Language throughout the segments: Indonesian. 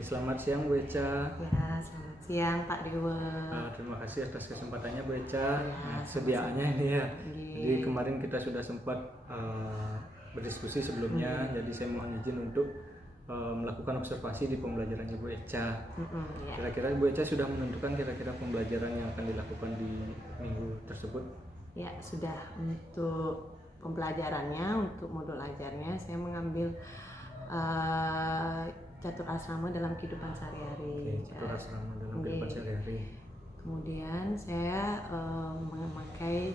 Selamat siang Bu Eca. Ya, selamat siang Pak Dewa. Terima kasih atas kesempatannya Bu Eca. Ya, Sediaannya ini ya. Iya. Jadi kemarin kita sudah sempat berdiskusi sebelumnya. Jadi saya mohon izin untuk melakukan observasi di pembelajarannya Bu Eca. Ya. Kira-kira Bu Eca sudah menentukan kira-kira pembelajaran yang akan dilakukan di minggu tersebut? Ya, sudah. Untuk pembelajarannya, untuk modul ajarnya, saya mengambil catur asrama dalam kehidupan sehari-hari. Catur asrama dalam kehidupan sehari-hari. Kemudian saya memakai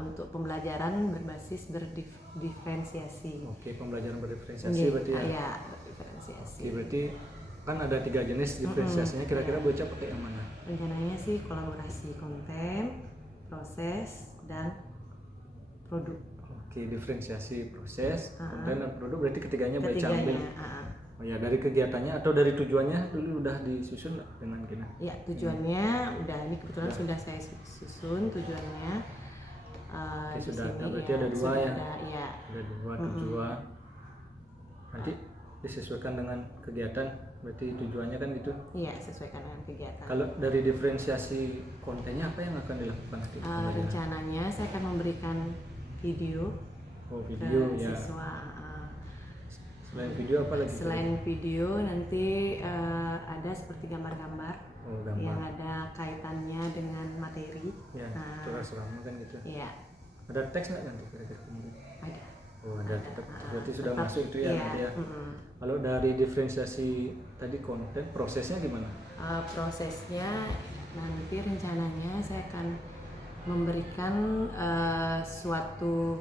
untuk pembelajaran berbasis berdiferensiasi. Oke, pembelajaran berdiferensiasi berarti ya? Iya, diferensiasi. Oke, berarti kan ada 3 jenis diferensiasinya. Kira-kira Bu Eca pakai yang mana? Rencananya sih kolaborasi konten, proses, dan produk. Oke, diferensiasi proses, konten dan produk berarti ketiganya Bu Eca ambil. Oh ya, dari kegiatannya atau dari tujuannya dulu udah disusun nggak dengan Kina? Ya, tujuannya udah, ini kebetulan sudah saya susun tujuannya. Sudah ada, berarti ya, ada 2 ya? Ya. Ada 2 tujuan. Nanti disesuaikan dengan kegiatan, berarti tujuannya kan gitu? Iya, sesuaikan dengan kegiatan. Kalau dari diferensiasi kontennya apa yang akan dilakukan nanti? Rencananya saya akan memberikan video. Oh, video ke ya. siswa. Selain video apa lagi? Selain video nanti ada seperti gambar-gambar. Oh, gambar. Yang ada kaitannya dengan materi. Ya, catur asrama kan gitu. Iya. Ada teks nggak nanti kira-kira? Ada. Oh, ada tetap. Berarti sudah Tetap, masuk itu ya, iya. nanti ya. Kalau dari diferensiasi tadi konten, prosesnya gimana? Prosesnya nanti rencananya saya akan memberikan suatu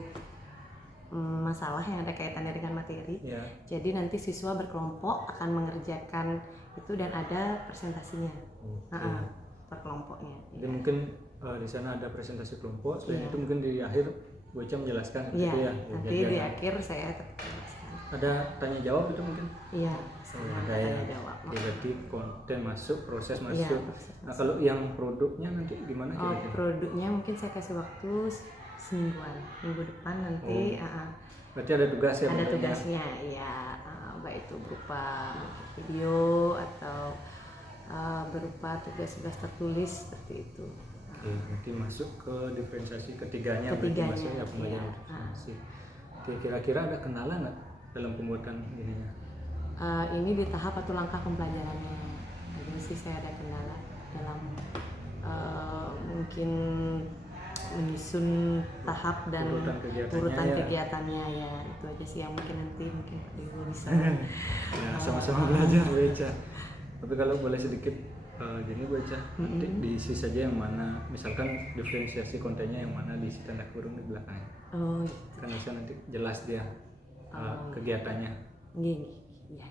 masalah yang ada kaitannya dengan materi. Ya. Jadi nanti siswa berkelompok akan mengerjakan itu dan ada presentasinya. Per kelompoknya. Jadi mungkin di sana ada presentasi kelompok. Selain itu mungkin di akhir Bu Eca menjelaskan gitu ya. Nanti di akhir saya jelaskan. Ada tanya jawab itu mungkin? Iya. Ada ya. Tanya jawab. Jadi konten masuk, proses masuk. Iya, proses Nah, kalau yang produknya nanti gimana kira-kira? Produknya mungkin saya kasih waktu semingguan, minggu depan nanti. Berarti ada tugas ya? Ada tugasnya, ya, baik itu berupa video atau berupa tugas-tugas tertulis seperti itu. Oke, nanti masuk ke diferensiasi ketiganya. Berarti masuk ya pembelajaran diferensiasi. Oke, kira-kira ada kendala nggak dalam pembuatan ininya? Ini di tahap atau langkah pembelajarannya. Jadi sih saya ada kendala dalam mungkin menyusun tahap dan urutan kegiatannya ya. Itu aja sih yang mungkin Pak Dewa bisa. Ya, sama-sama belajar Bu Eca. Tapi kalau boleh sedikit gini Bu Eca, nanti diisi saja yang mana, misalkan diferensiasi kontennya yang mana diisi tanda kurung di belakangnya. Oh, gitu. Kan bisa nanti jelas dia kegiatannya. Iya.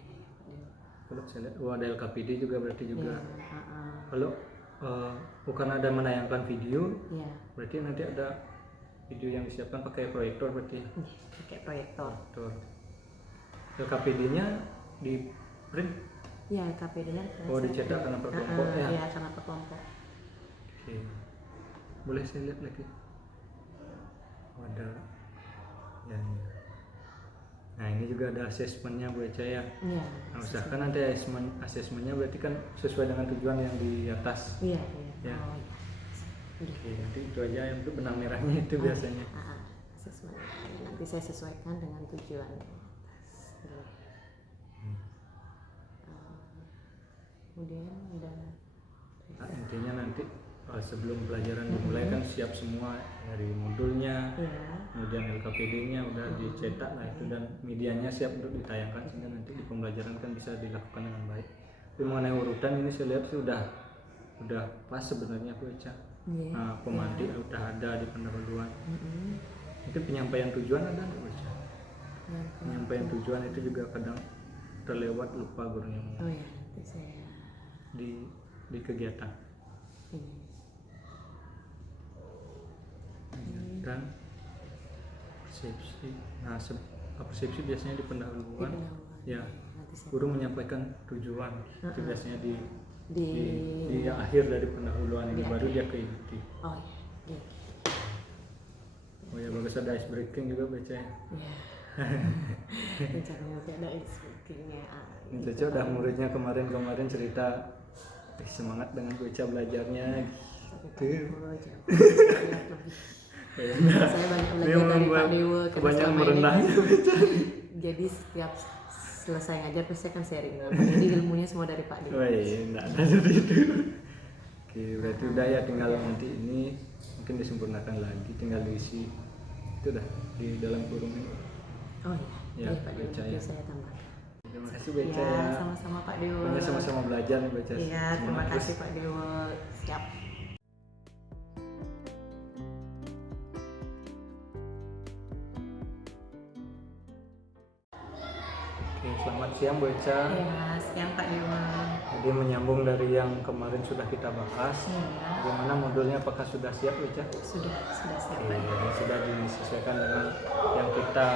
Kalau saya lihat, ada LKPD juga berarti juga. Ya, Kalau bukan ada menayangkan video, ya. Berarti nanti ada video yang disiapkan pakai proyektor berarti. Pakai proyektor. LKPD-nya di print? Ya, LKPD-nya. Oh, dicetak karena per kelompok ya? Iya, karena per kelompok. Oke. Boleh saya lihat lagi? Ada. Ya. Nah, ini juga ada asesmennya Bu Eca ya. Iya. Nah, usahakan nanti asesmennya berarti kan sesuai dengan tujuan yang di atas. Iya. Ya. Oh, iya. Oke, nanti itu aja yang untuk benang merahnya itu biasanya. Asesmen. Nanti saya sesuaikan dengan tujuan. Kemudian ada. Nah, intinya nanti sebelum pelajaran dimulai kan siap semua dari modulnya, kemudian LKPD-nya udah dicetak lah itu, dan medianya siap untuk ditayangkan sehingga nanti di pembelajaran kan bisa dilakukan dengan baik. Tapi mengenai urutan ini saya lihat sih udah pas sebenarnya Bu Eca. Nah, pemantik udah ada di pendahuluan. Mungkin penyampaian tujuan ada nggak Bu Eca? Penyampaian tujuan itu juga kadang terlewat, lupa gurunya. Oh ya, nanti saya di kegiatan. Dan persepsi. Nah, persepsi biasanya di pendahuluan. Ya, guru menyampaikan tujuan. Itu biasanya di akhir dari pendahuluan ini baru dia ke inti. Oh ya, bagus, ada ice breaking juga baca ya. rencananya nanti ada ice breakingnya. Ini Cece udah muridnya kemarin cerita semangat dengan Beca belajarnya gitu. Saya banyak belajar dari Pak Dewa karena banyak selama merendahnya ini. Beca. Jadi setiap selesai ngajar pasti saya akan sharing. Jadi ilmunya semua dari Pak Dewa. Wah iya, enggak ada seperti itu. Oke, berarti udah ya, tinggal nanti ini mungkin disempurnakan lagi, tinggal diisi itu dah di dalam kurung ini. Oh iya, Ya, Pak Dewa Beca nanti ya. saya tambahkan. Terima kasih Beca Ya, ya. sama-sama Pak Dewa. Pokoknya sama-sama belajar nih Beca. Iya, terima Semangat kasih terus. Pak Dewa. Siap. Oke, selamat siang Beca. Ya, siang Pak Dewa. Jadi menyambung dari yang kemarin sudah kita bahas, Ya, bagaimana modulnya, apakah sudah siap Beca? sudah siap Oke, Pak Dewa. sudah disesuaikan dengan yang kita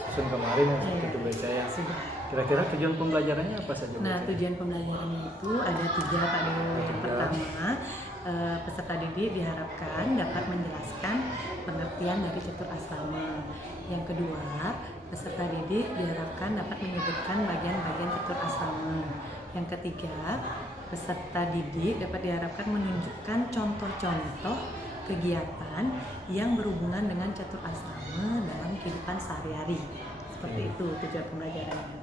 susun kemarin yang seperti Iya. itu Beca ya. Sudah. Kira-kira tujuan pembelajarannya apa saja Nah, Beca? tujuan pembelajarannya itu ada 3 Pak Dewa. Yang Tiga. pertama, peserta didik diharapkan dapat menjelaskan pengertian dari catur asrama. Yang kedua, peserta didik diharapkan dapat menyebutkan bagian-bagian catur asrama. Yang ketiga, peserta didik dapat diharapkan menunjukkan contoh-contoh kegiatan yang berhubungan dengan catur asrama dalam kehidupan sehari-hari. Seperti itu tujuan pembelajarannya.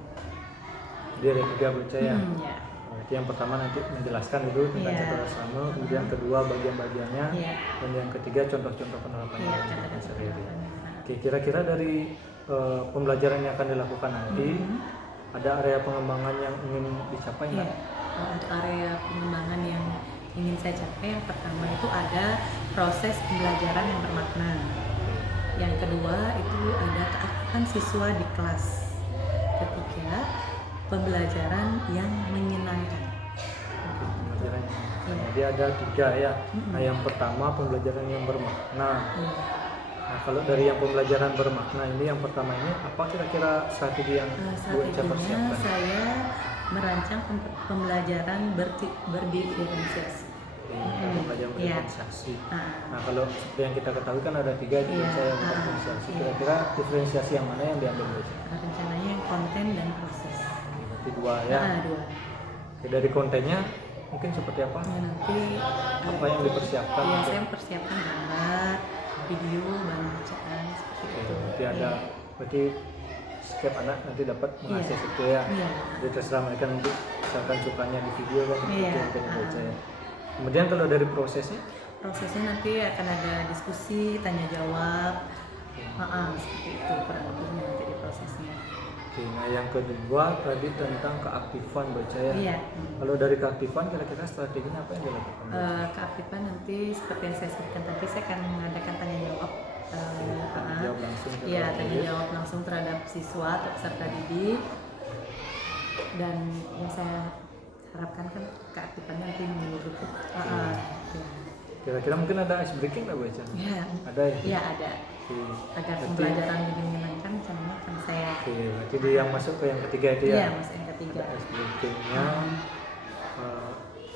Jadi ada 3 Beca ya. Ya. Berarti yang pertama nanti menjelaskan dulu tentang Iya. catur asrama, kemudian kedua bagian-bagiannya, Iya. dan yang ketiga contoh-contoh penerapan Iya, dalam cara kehidupan dan sehari-hari. penerapannya. Oke, kira-kira dari pembelajaran yang akan dilakukan nanti, ada area pengembangan yang ingin dicapai Iya. nggak? Untuk area pengembangan yang ingin saya capai, yang pertama itu ada proses pembelajaran yang bermakna. Yang kedua itu ada keaktifan siswa di kelas. Ketiga, pembelajaran yang menyenangkan. Pembelajaran yang Iya. jadi ada 3 ya. Nah, yang pertama pembelajaran yang bermakna. Iya. Nah, kalau dari yang pembelajaran bermakna ini, yang pertama ini apa kira-kira strategi yang Bu Eca Strateginya persiapkan? saya merancang pembelajaran berdiferensiasi. Pembelajaran Iya. diferensiasi. Nah, Nah, kalau seperti yang kita ketahui kan ada 3 di Iya. saya untuk diferensiasi. Iya. Kira-kira diferensiasi yang mana yang diambil Bu Eca? rencananya yang konten dan proses. Berarti 2 ya. Dua. Oke, dari kontennya mungkin seperti apa? Ya, nanti Apa yang dipersiapkan? ya, untuk- saya mempersiapkan gambar, video, bahan bacaan seperti Oke, itu. berarti ada, berarti setiap anak nanti dapat mengakses Iya. itu ya. Iya. Jadi terserah mereka nanti misalkan sukanya di video kan, Iya. itu yang kita baca ya. Kemudian kalau dari prosesnya, Prosesnya nanti akan ada diskusi, tanya jawab, seperti itu kurang lebihnya nanti di prosesnya. oke, nah yang kedua tadi tentang keaktifan baca ya. Iya. Kalau dari keaktifan kira-kira strateginya apa yang dilakukan? Keaktifan nanti seperti yang saya sebutkan tadi, saya akan mengadakan tanya jawab. Tanya jawab langsung ke Iya, para tanya murid. jawab langsung terhadap siswa atau peserta didik. Dan yang saya harapkan kan keaktifannya nanti menurut Kira-kira mungkin ada ice breaking nggak baca? ya, Ada ya? ya ada Oke. agar Berarti- pembelajaran lebih menyenangkan, caranya akan saya Oke, berarti di yang masuk ke yang ketiga itu ya? iya mas yang ketiga. Ada ice breakingnya.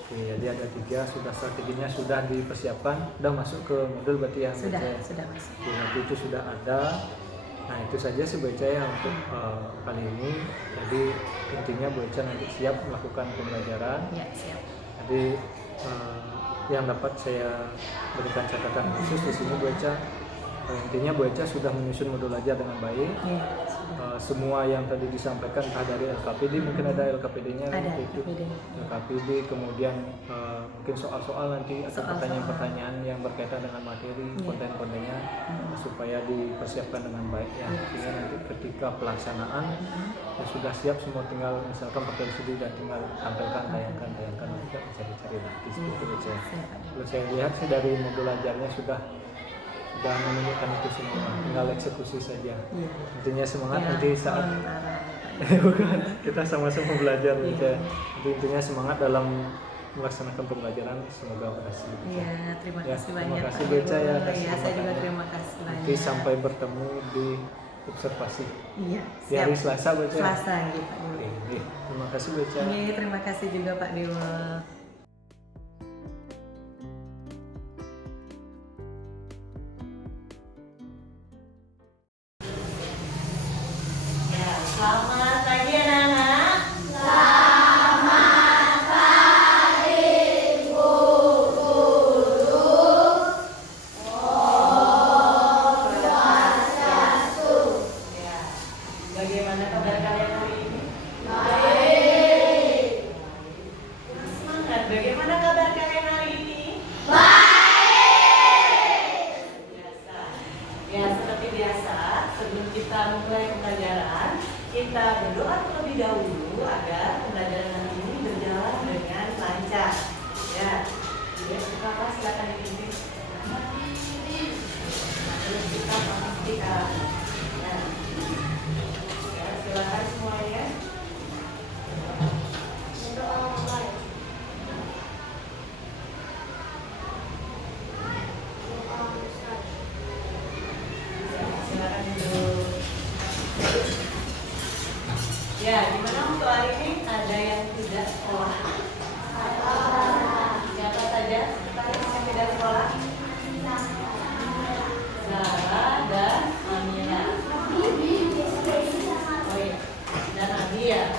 Oke, jadi ada 3, sudah strateginya sudah dipersiapkan, udah masuk ke modul berarti yang Sudah baca ya? sudah masuk. Oke, berarti itu sudah ada. Nah itu saja sih Bu Eca ya untuk kali ini. Jadi intinya Bu Eca nanti siap melakukan pembelajaran. Ya siap. Jadi yang dapat saya berikan catatan khusus di sini Bu Eca, intinya Bu Eca sudah menyusun modul ajar dengan baik. Ya sudah. Semua yang tadi disampaikan entah dari LKPD, mungkin ada LKPD-nya Ada itu. LKPD. LKPD, kemudian mungkin soal-soal nanti atau Soal-soal. pertanyaan-pertanyaan yang berkaitan dengan materi, Iya. konten-kontennya supaya dipersiapkan dengan baik ya. Iya. Sehingga nanti ketika pelaksanaan ya sudah siap semua, tinggal misalkan pakai CD dan tinggal tampilkan, tayangkan nanti bisa dicari lagi seperti itu ya. Siap, Pak. Kalau saya lihat sih dari modul ajarnya sudah menunjukkan itu semua, tinggal eksekusi saja. Iya. Intinya semangat Ya, nanti saat mohon arahannya, Pak. bukan, kita sama-sama belajar Iya. gitu ya. Jadi intinya semangat dalam melaksanakan pembelajaran, semoga berhasil. Iya, terima Ya, kasih terima banyak kasih, Pak Bu Eca, ya, Ibu. atas Iya, saya juga kesempatannya. terima kasih banyak. Nanti sampai bertemu di observasi Iya, di hari siap. Selasa Bu Eca. Selasa gitu Pak Oke, Dewa. oke. Terima kasih Bu Eca. Iya, terima kasih juga Pak Dewa. sebelum kita mulai pembelajaran, kita berdoa terlebih dahulu agar pembelajaran hari ini berjalan dengan lancar. Ya, jadi Bapak silakan dipimpin. Terus kita pastikan. Nah, ya, silakan semuanya. Doa mulai. Silakan duduk. Ya, gimana untuk hari ini? Ada yang tidak sekolah? Siapa saja yang tidak sekolah? Zara dan Amira. Oh iya, dan Abi ya.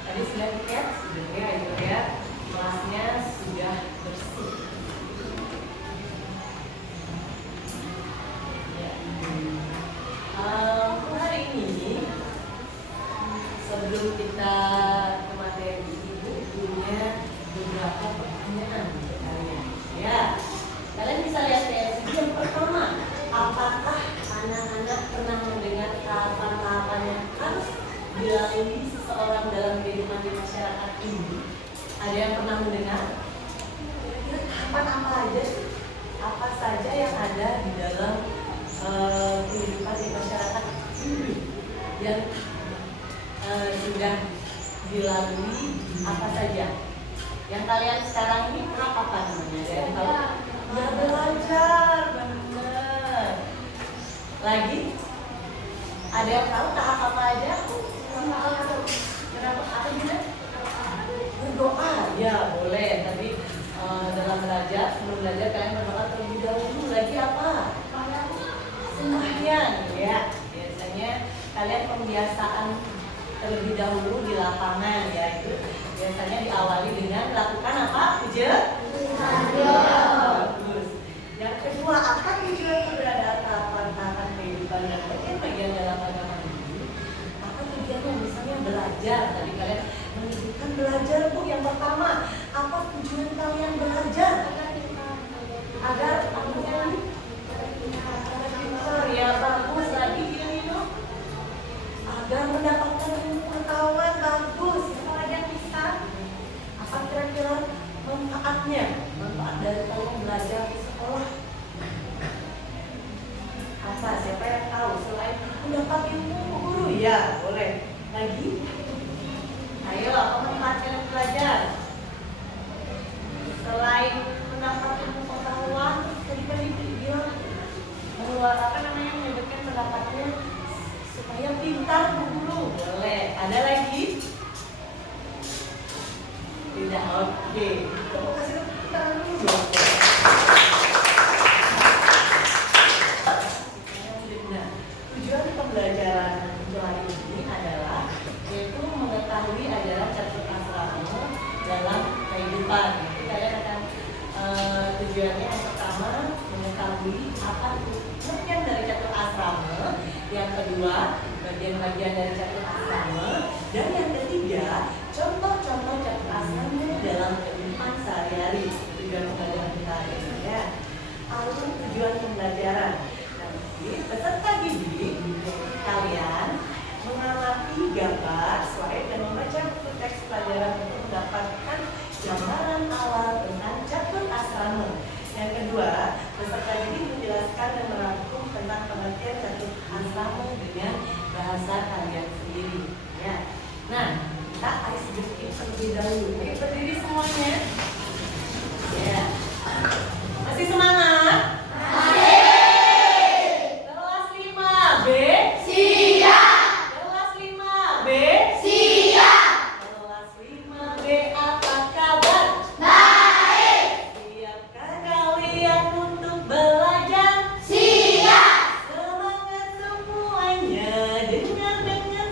Tadi sudah tiket, sudah ya, kelasnya sudah bersih. Ya. Untuk hari ini, sebelum kita ke materi, Ibu punya beberapa pertanyaan untuk kalian. Ya, kalian bisa lihat PSI yang pertama. Apakah anak-anak pernah mendengar tahapan-tahapan yang harus dilalui seseorang dalam kehidupan di masyarakat ini? Ada yang pernah mendengar? Tahapan apa aja sih? Apa saja yang ada di dalam kehidupan di masyarakat ini yang sudah dilalui, apa saja? Yang kalian sekarang ini apa namanya? Ada yang tahu? Ya, belajar, benar. Lagi? Ada yang tahu tahap apa aja? Kenapa? Apa juga? Berdoa, ya boleh. Tapi dalam belajar, sebelum belajar kalian berdoa terlebih dahulu. Lagi apa? Sembahyang, ya. Biasanya kalian pembiasaan terlebih dahulu di lapangan, ya, itu biasanya diawali dengan lakukan apa? Bagus. Yang kedua, apa tujuan keberadaan tahapan-tahapan kehidupan dan bagian dalam agama ini? Apa tujuannya? Misalnya belajar. Tadi kalian menyebutkan belajar, Bu. Yang pertama, apa tujuan kalian belajar? Agar apa ini? Ya, bagus. Lagi gini, agar mendapatkan ilmu pengetahuan, bagus. Siapa lagi yang bisa? Apa kira-kira manfaatnya? Manfaat dari kalian belajar di sekolah? Apa? Siapa yang tahu? Selain mendapat ilmu guru, ya boleh. Lagi? Ayo, apa manfaat kalian belajar? Selain mendapat ilmu pengetahuan, tadi kan dibilang menyebutkan pendapatnya supaya pintar guru, boleh. Ada lagi? Tidak, oke. Kita kasih tepuk tangan dulu. Nah, tujuan pembelajaran untuk hari ini adalah yaitu mengetahui ajaran catur asrama dalam kehidupan. Jadi kalian akan tujuannya yang pertama mengetahui apa tujuan dari catur asrama, yang kedua bagian-bagian dari catur asrama, dan yang ketiga contoh-contoh catur asrama dalam kehidupan sehari-hari. Tujuan pembelajaran kita hari ini, ya. Lalu tujuan pembelajaran. Nanti peserta didik kalian mengamati gambar, slide, dan membaca buku teks pelajaran untuk mendapatkan gambaran awal tentang catur asrama. Yang kedua, peserta didik menjelaskan dan merangkum tentang pengertian catur asrama dengan bahasa kalian sendiri. Ya. Nah, kita ice breaking terlebih dahulu. Oke, berdiri semuanya. Ya. Masih semangat? Kelas 5B. Siap. Kelas 5B. Siap. Kelas 5B, apa kabar? Baik. Siapkah kalian untuk belajar? Siap. Semangat semuanya, dengar dengan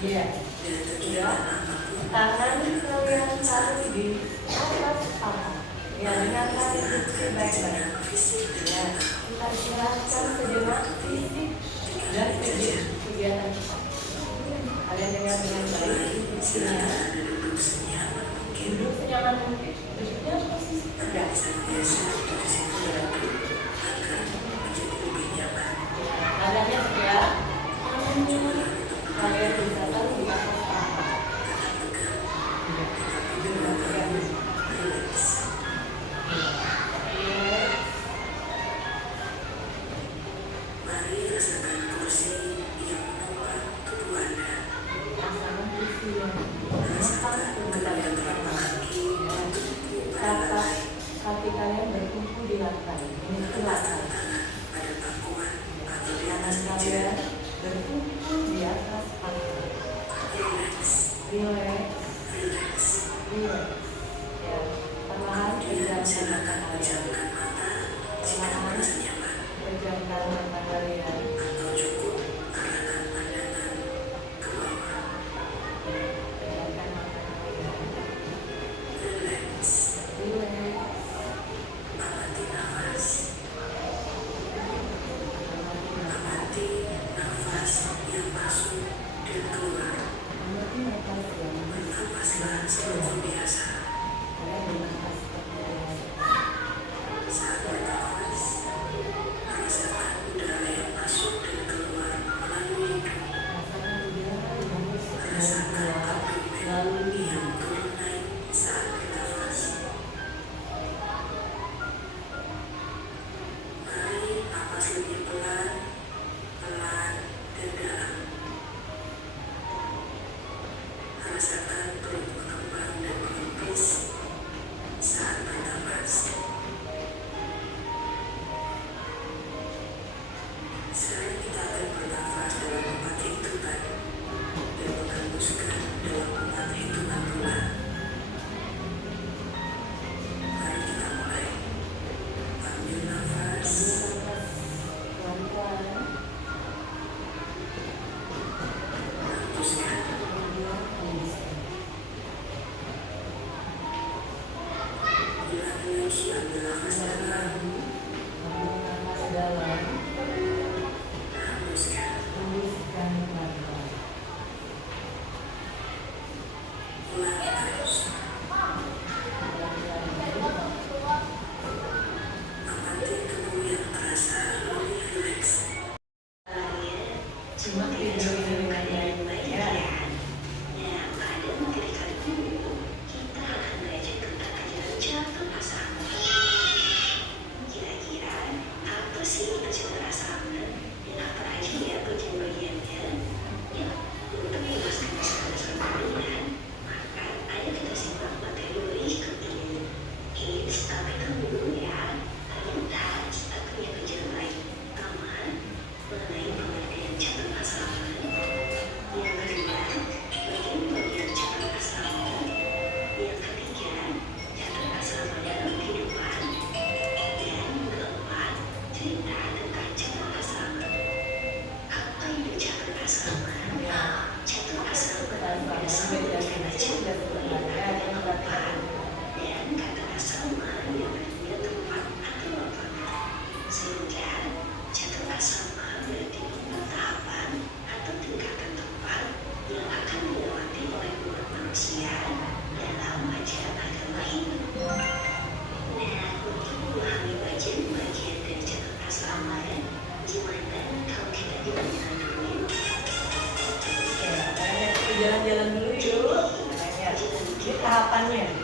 Iya. Ya. Tangan kalian taruh di atas paha. Ya, dengan kaki bukti baik-baik. Ya, kita istirahatkan sejenak fisik dan kegiatan kita. Kalian dengar dengan baik instruksinya. Duduk senyaman mungkin. Duduknya posisi tegak. Badannya tegak. Kalian bisa taruh di atas paha. Kaki kalian bertumpu di lantai, ini lantai. Tangan kalian bertumpu di atas paha. Relax. Ya, perlahan pejamkan mata kalian. Perlahan pejamkan mata kalian. Jalan-jalan dulu yuk. Ini tahapannya.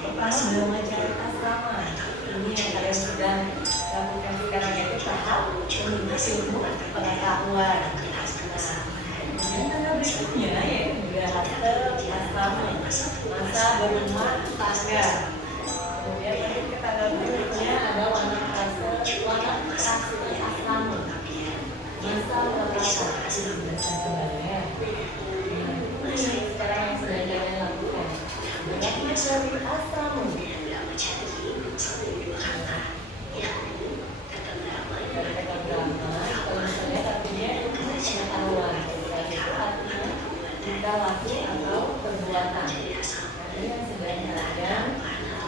Pertama belum ajaran asrama. Ini yang kalian sedang lakukan sekarang itu tahap menuntut ilmu pengetahuan. Kemudian tahap berikutnya ya udah halte asrama, masa berumah tangga. Kemudian nanti ke tahap berikutnya ada warna fase asrama, masa berkata sebenarnya. Sekarang yang sedang kalian lakukan berakhir dari asrama. Dari kata drama, kalau misalnya artinya pengetahuan. Itu artinya kita tingkah laku atau perbuatan. Ini yang sedang kalian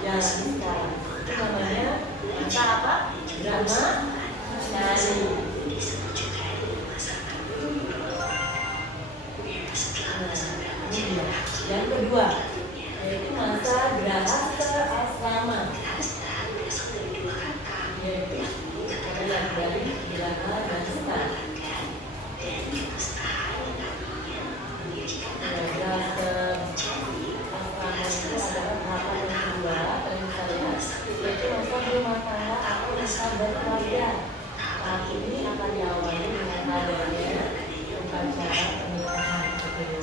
jalani sekarang. Itu namanya masa apa? Drama cari. Ini dia. Yang kedua yaitu masa grahasa asrama. Yaitu adalah dari Grahana dan Star. Grahasa asrama itu adalah tahapan yang kedua dan kita lihat yaitu masa berumah tangga atau masa berkeluarga. Tahap ini akan diawali dengan adanya upacara pernikahan kedua.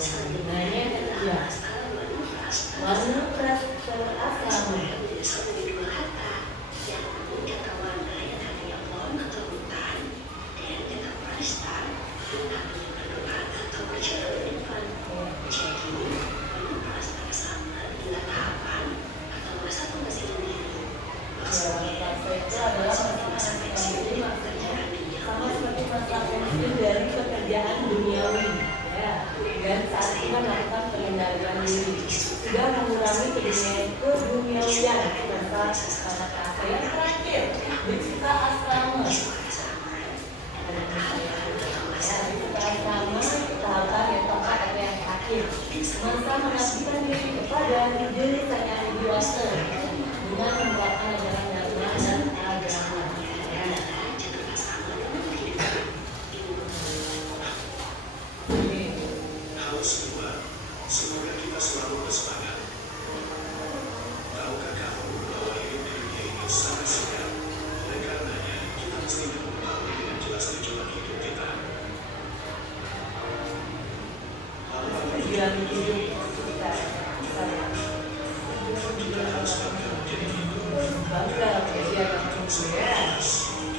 Nah ini yang ketiga, warna asrama. Itu adalah masa ini maksudnya sama seperti masa pensiun dari pekerjaan duniawi, ya. Dan saat ini melakukan pengendalian diri, sudah mengurangi keduniawian. Masa kata yang terakhir, Dicita asrama. Ya, Dicita asrama tahapan yang keempat atau yang terakhir, masa mengabdikan diri kepada diri saya dewasa dengan menerapkan ajaran dharma dan agama. Semoga kita selalu bersemangat. Tahukah kamu bahwa hidup di dunia ini sangat singkat? Oleh karenanya, kita mesti mengetahui dengan jelas tujuan hidup kita. Tujuan hidup kita Harus bangga menjadi hidup. bangga menjadi agama ya.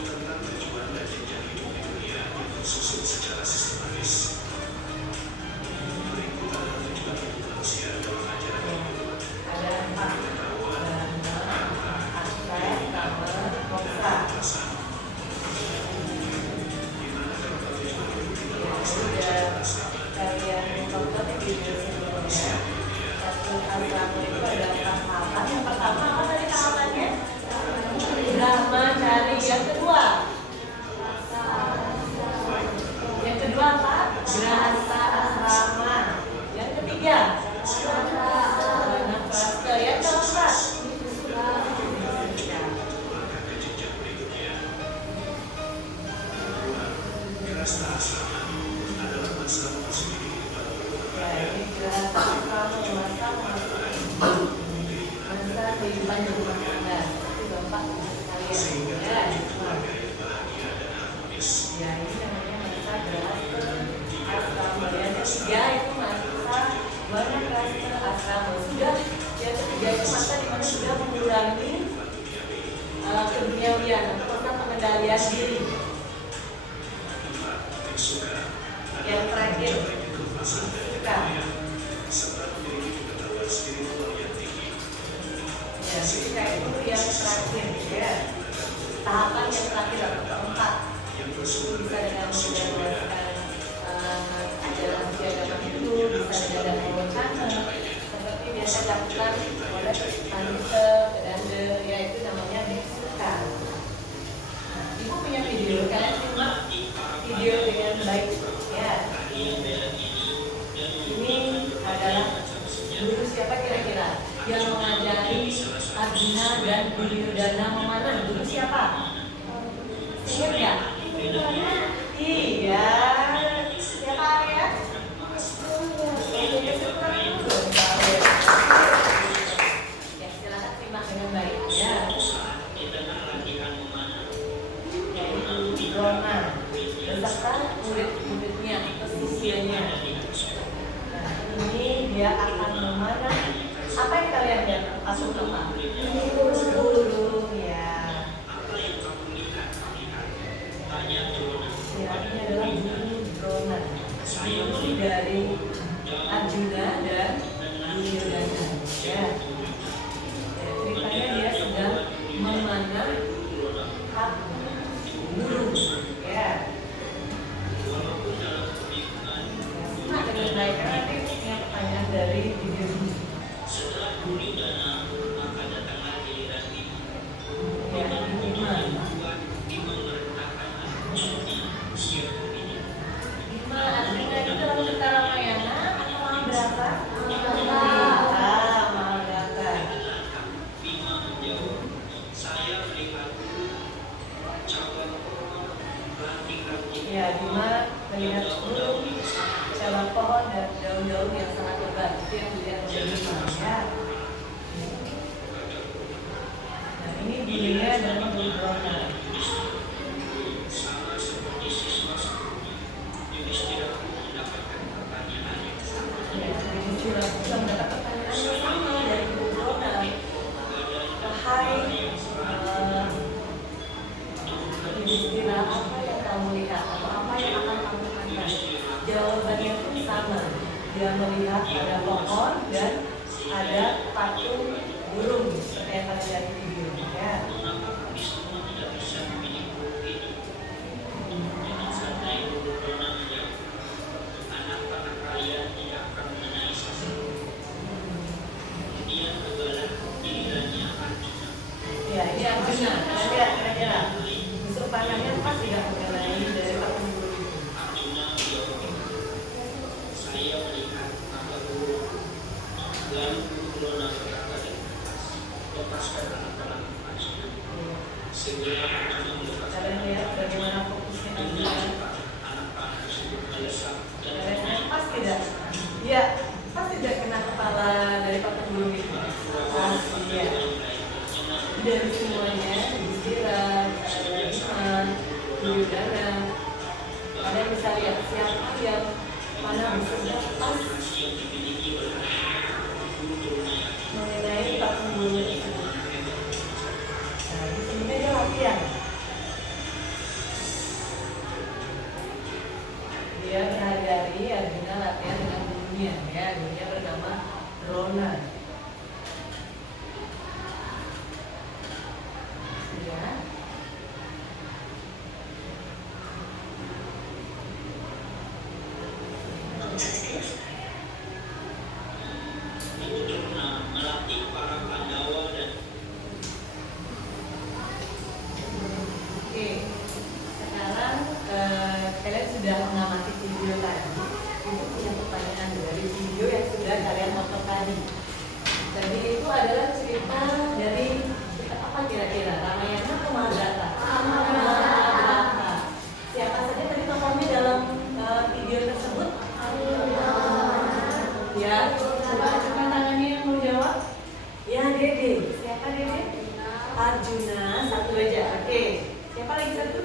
Tentang tujuan dan jenjang hidup di dunia yang tersusun secara sistematis. Berikut adalah tujuan hidup manusia dalam ajaran hidup. Ada 4 dharma, aspek, kama, moksa. Kalian menonton video sebelumnya. Satu asrama itu ada 4 tahapan. Yang pertama apa tadi tahapannya? Drama cari. Yang kedua apa? Grahasa asrama. Yang ketiga Wanaprastha. Yang keempat Grahasa asrama adalah masa memasuki kehidupan. ini grahasa asrama, masa kehidupan di rumah tangga. Itu Bapak sekalian ya. Ya, ini namanya masa grahasa asrama. Yang ketiga itu masa wanaprastha asrama. Sudah yang ketiga itu masa di mana sudah mengurangi keduniawian atau masa pengendalian diri. Yang terakhir suka. Ya, suka itu yang terakhir ya. Tahapan yang terakhir atau keempat. Itu bisa dengan menjalankan ajaran agama itu, bisa dengan wacana seperti biasa dilakukan oleh tante dan yaitu namanya biksuka. Ibu punya video, kalian simak video dengan baik ya. Ini adalah guru siapa kira-kira yang mengajari Arjuna dan Duryodhana memanah? Guru siapa? Ingat ya? Iya. Siapa ya? Ya, silakan simak dengan baik ya. Yaitu Drona beserta murid-muridnya, pesisirnya. Nah, ini dia akan memanah. Apa yang kalian lihat? Langsung apa? Burung ya. Ini adalah burung Drona. Ini dari Arjuna dan Duryodhana. Ya. Ceritanya dia sedang memanah burung. Ya. Nah, dengan baik nanti yang daun yang sangat lebat, itu yang dilihat oleh Bima ya. Nah ini bulunya adalah bulu drona. Ya, Yudhistira juga mendapat pertanyaan yang sama dari bulu drona. Wahai Yudhistira, apa yang kamu lihat atau apa yang akan kamu lakukan? Jawabannya pun sama. Dia melihat ada pohon dan ada patung burung seperti yang kalian lihat di video ya. Ya, ini Arjuna. Lihat kira-kira busuk panahnya pas tidak mengenai dari patung burung itu. Kalian lihat bagaimana fokusnya Arjuna. Kalian lihat pas tidak? Ya, pas tidak kena kepala dari patung burung itu. Pas, ya. Dari semuanya, Yudhistira, Bima, Duryodhana, kalian bisa lihat siapa yang mana busuknya pas mengenai patung burung itu. Nah, di sini aja latihan. Dia mengajari Arjuna latihan dengan bulunya, ya, bulunya bernama drona. Ya. Oke, sekarang kalian sudah mengamati video tadi. Itu punya pertanyaan dari video yang sudah kalian tonton tadi. Jadi itu adalah cerita dari apa kira-kira? Ramayana atau Mahabharata? Mahabharata. Siapa saja tadi tokohnya dalam video tersebut? Ya, coba ajukan tangannya yang mau jawab. Ya, Dede. Siapa Dede? Arjuna. Satu aja. Oke. Siapa lagi satu?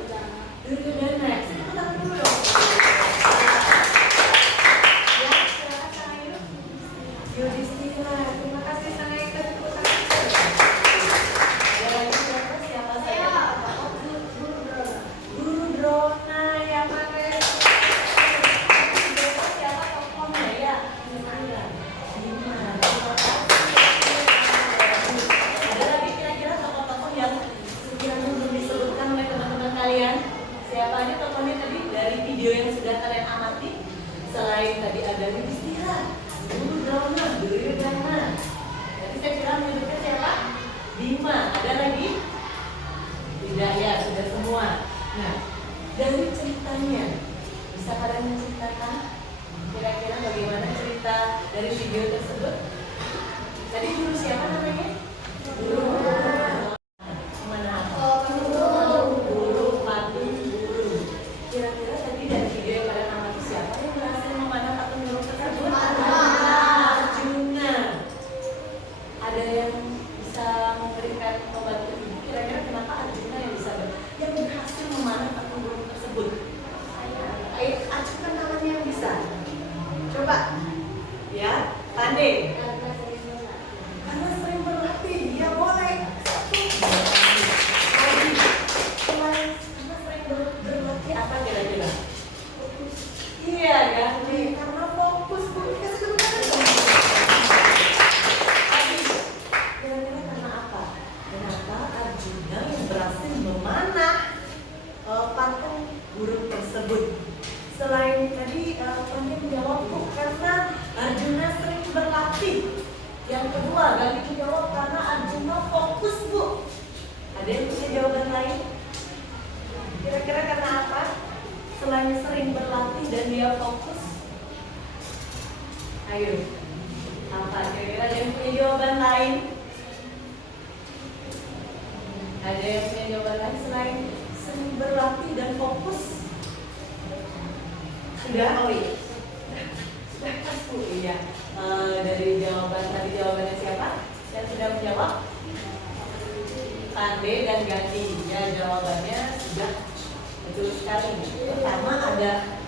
Duryodhana. Tepuk tangan dulu dong. Ya, silakan Sang Ayu. Yudhistira. Terima kasih Sang Ayu. Tepuk tangan. Ada lagi siapa saja? Guru Drona ya, Mare. Siapa tokohnya ya? Bima. Terima kasih. Ada lagi kira-kira tokoh-tokoh yang sekiranya belum disebutkan oleh teman-teman kalian? Siapa aja tokohnya tadi dari video yang sudah kalian amati? Selain tadi ada Yudhistira, Guru Drona, Duryodhana. Tadi saya bilang menyebutkan siapa? Bima. Ada lagi? Tidak ya, sudah semua. Nah, dari ceritanya bisa kalian menceritakan kira-kira bagaimana cerita dari video tersebut? Tadi guru siapa namanya? Guru. Mana? Guru patung burung. Kira-kira tadi dari video yang kalian amati siapa yang berhasil memanah patung burung tersebut? Arjuna. Ada yang bisa memberikan pembantu ibu? Kira-kira kenapa Arjuna yang berhasil memanah patung burung tersebut? Ayo, ajukan tangannya yang bisa. Coba. Ya, pandai. Karena sering berlatih, ya boleh. Karena sering berlatih apa kira-kira? Iya kan, karena fokus Bu. Kasih tepuk tangan dong. Kira-kira karena apa? Kenapa Arjuna yang berhasil memanah patung burung tersebut? Selain tadi Pandai menjawab Bu, karena Arjuna sering berlatih. Yang kedua, Gali menjawab karena Arjuna fokus Bu. Ada yang punya jawaban lain? Kira-kira karena apa? Selain sering berlatih dan dia fokus. Ayo, apa? Kira-kira ada yang punya jawaban lain? Ada yang punya jawaban lain selain sering berlatih dan fokus? Sudah, oh iya. Sudah pas Bu. Iya. Dari jawabannya siapa? Yang sudah menjawab? Pande dan Gati. Ya, jawabannya sudah betul sekali. Pertama ada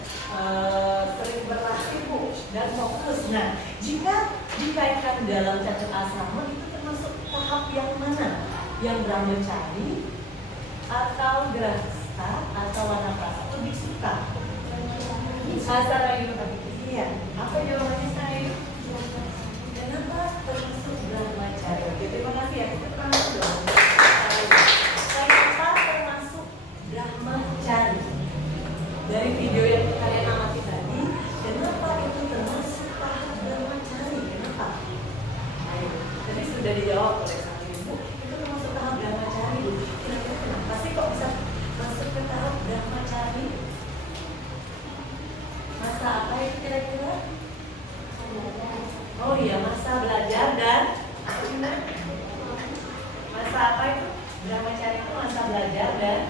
sering berlatih Bu dan fokus. Nah, jika dikaitkan dalam catur asrama itu termasuk tahap yang mana? Yang brahmacari atau grahasta atau wanaprastha lebih suka? Asara Yudha. Iya. Apa jawabannya saya? Kenapa termasuk brahmacari? Oke, terima kasih ya. Kita termasuk dong. Kenapa termasuk brahmacari? Dari video yang kalian amati tadi, kenapa itu termasuk tahap brahmacari? Kenapa? Ayo, tadi sudah dijawab oleh sang ibu. Itu termasuk tahap brahmacari. Kira-kira kenapa sih kok bisa masuk ke tahap brahmacari? Masa apa itu kira-kira? Oh iya, masa belajar dan masa apa itu? Brahmacari itu masa belajar dan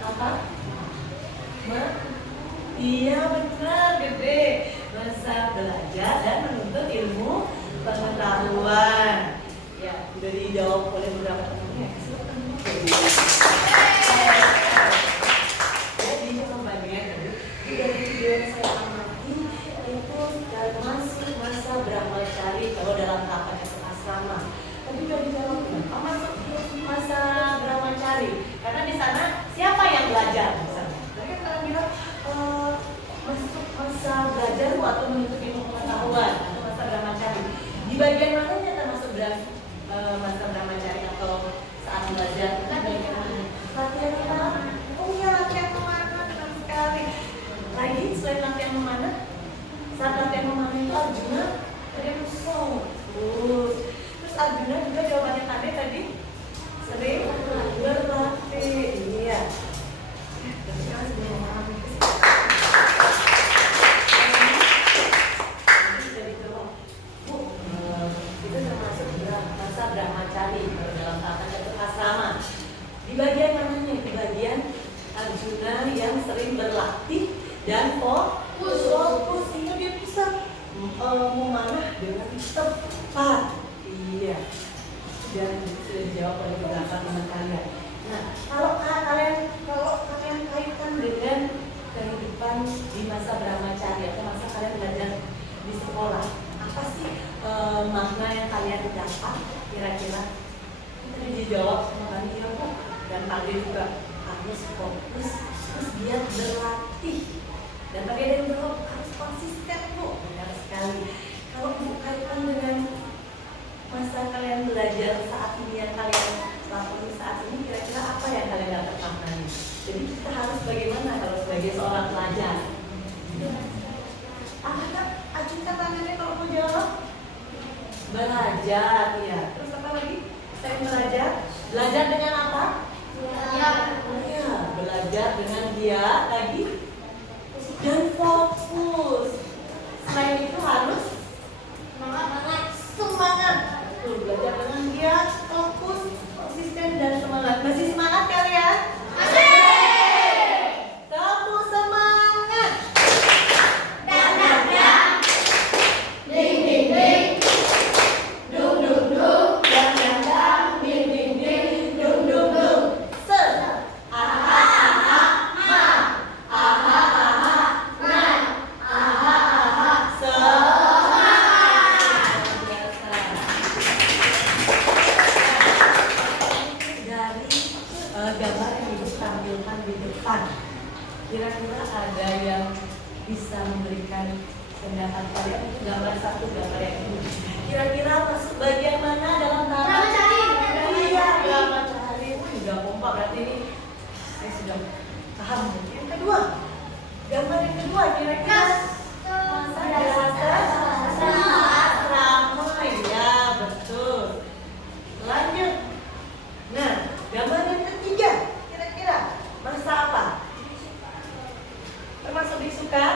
apa? Iya benar, gede. Masa belajar dan menuntut ilmu pengetahuan. Ya, sudah dijawab oleh beberapa temannya. Jadi jawabannya dari video yang saya amati itu termasuk masa brahmacari kalau dalam tahapan asrama. Tapi sudah dijawab kenapa masuk masa brahmacari? Karena di sana siapa yang belajar? Misalnya, tadi kan kalian bilang masuk masa belajar atau menuntut ilmu pengetahuan atau masa brahmacari. Di bagian mananya termasuk masa brahmacari atau saat belajar? Nah, bagian mana? Latihan apa? Oh iya, latihan memanah, benar sekali. Lagi selain latihan memanah, saat latihan memanah itu Arjuna tadi musuh. Terus Arjuna juga jawabannya tadi sering berlatih. Iya. Terus kan sebelum memahami itu termasuk masa brahmacari dalam tahapan catur asrama. Di bagian mananya? Di bagian Arjuna yang sering berlatih dan fokus sehingga dia bisa memanah dengan tepat. Iya. Dan sudah dijawab oleh beberapa teman kalian. Nah, kalau kalian kaitkan dengan kehidupan di masa brahmacari atau masa kalian belajar di sekolah, apa sih makna yang kalian dapat kira-kira? Tadi dijawab sama Bang Bu dan Pak D juga harus fokus, terus giat berlatih. Dan bagi yang belum harus konsisten Bu, benar sekali. Kalau Bu kaitkan dengan masa kalian belajar saat ini yang kalian lakoni saat ini, kira-kira apa yang kalian dapat maknanya? Jadi kita harus bagaimana kalau sebagai seorang pelajar? Kan ajukan tangannya kalau mau jawab. Belajar, ya. Terus apa lagi? Saya belajar dengan apa? Ya, belajar dengan giat lagi dan fokus. Selain itu harus semangat. Tuh, belajar dengan giat, fokus, konsisten dan semangat. Masih semangat kalian? Masih. Kamu semangat. Dan ding ding ding. Dung dung dung. Dan ding ding ding. Dung dung dung. Aha aha ma. Aha aha na. Aha aha gambar yang ditampilkan di depan, kira-kira ada yang bisa memberikan pendapat kalian? Itu gambar satu, gambar yang ini kira-kira masuk bagian mana dalam tahap iya brahmacari? Udah kompak berarti ini saya sudah paham. Yang kedua, gambar yang kedua kira-kira masa asrama. Ya betul. Lanjut. Nah, gambar yang ketiga, kira-kira masa apa? Termasuk disuka?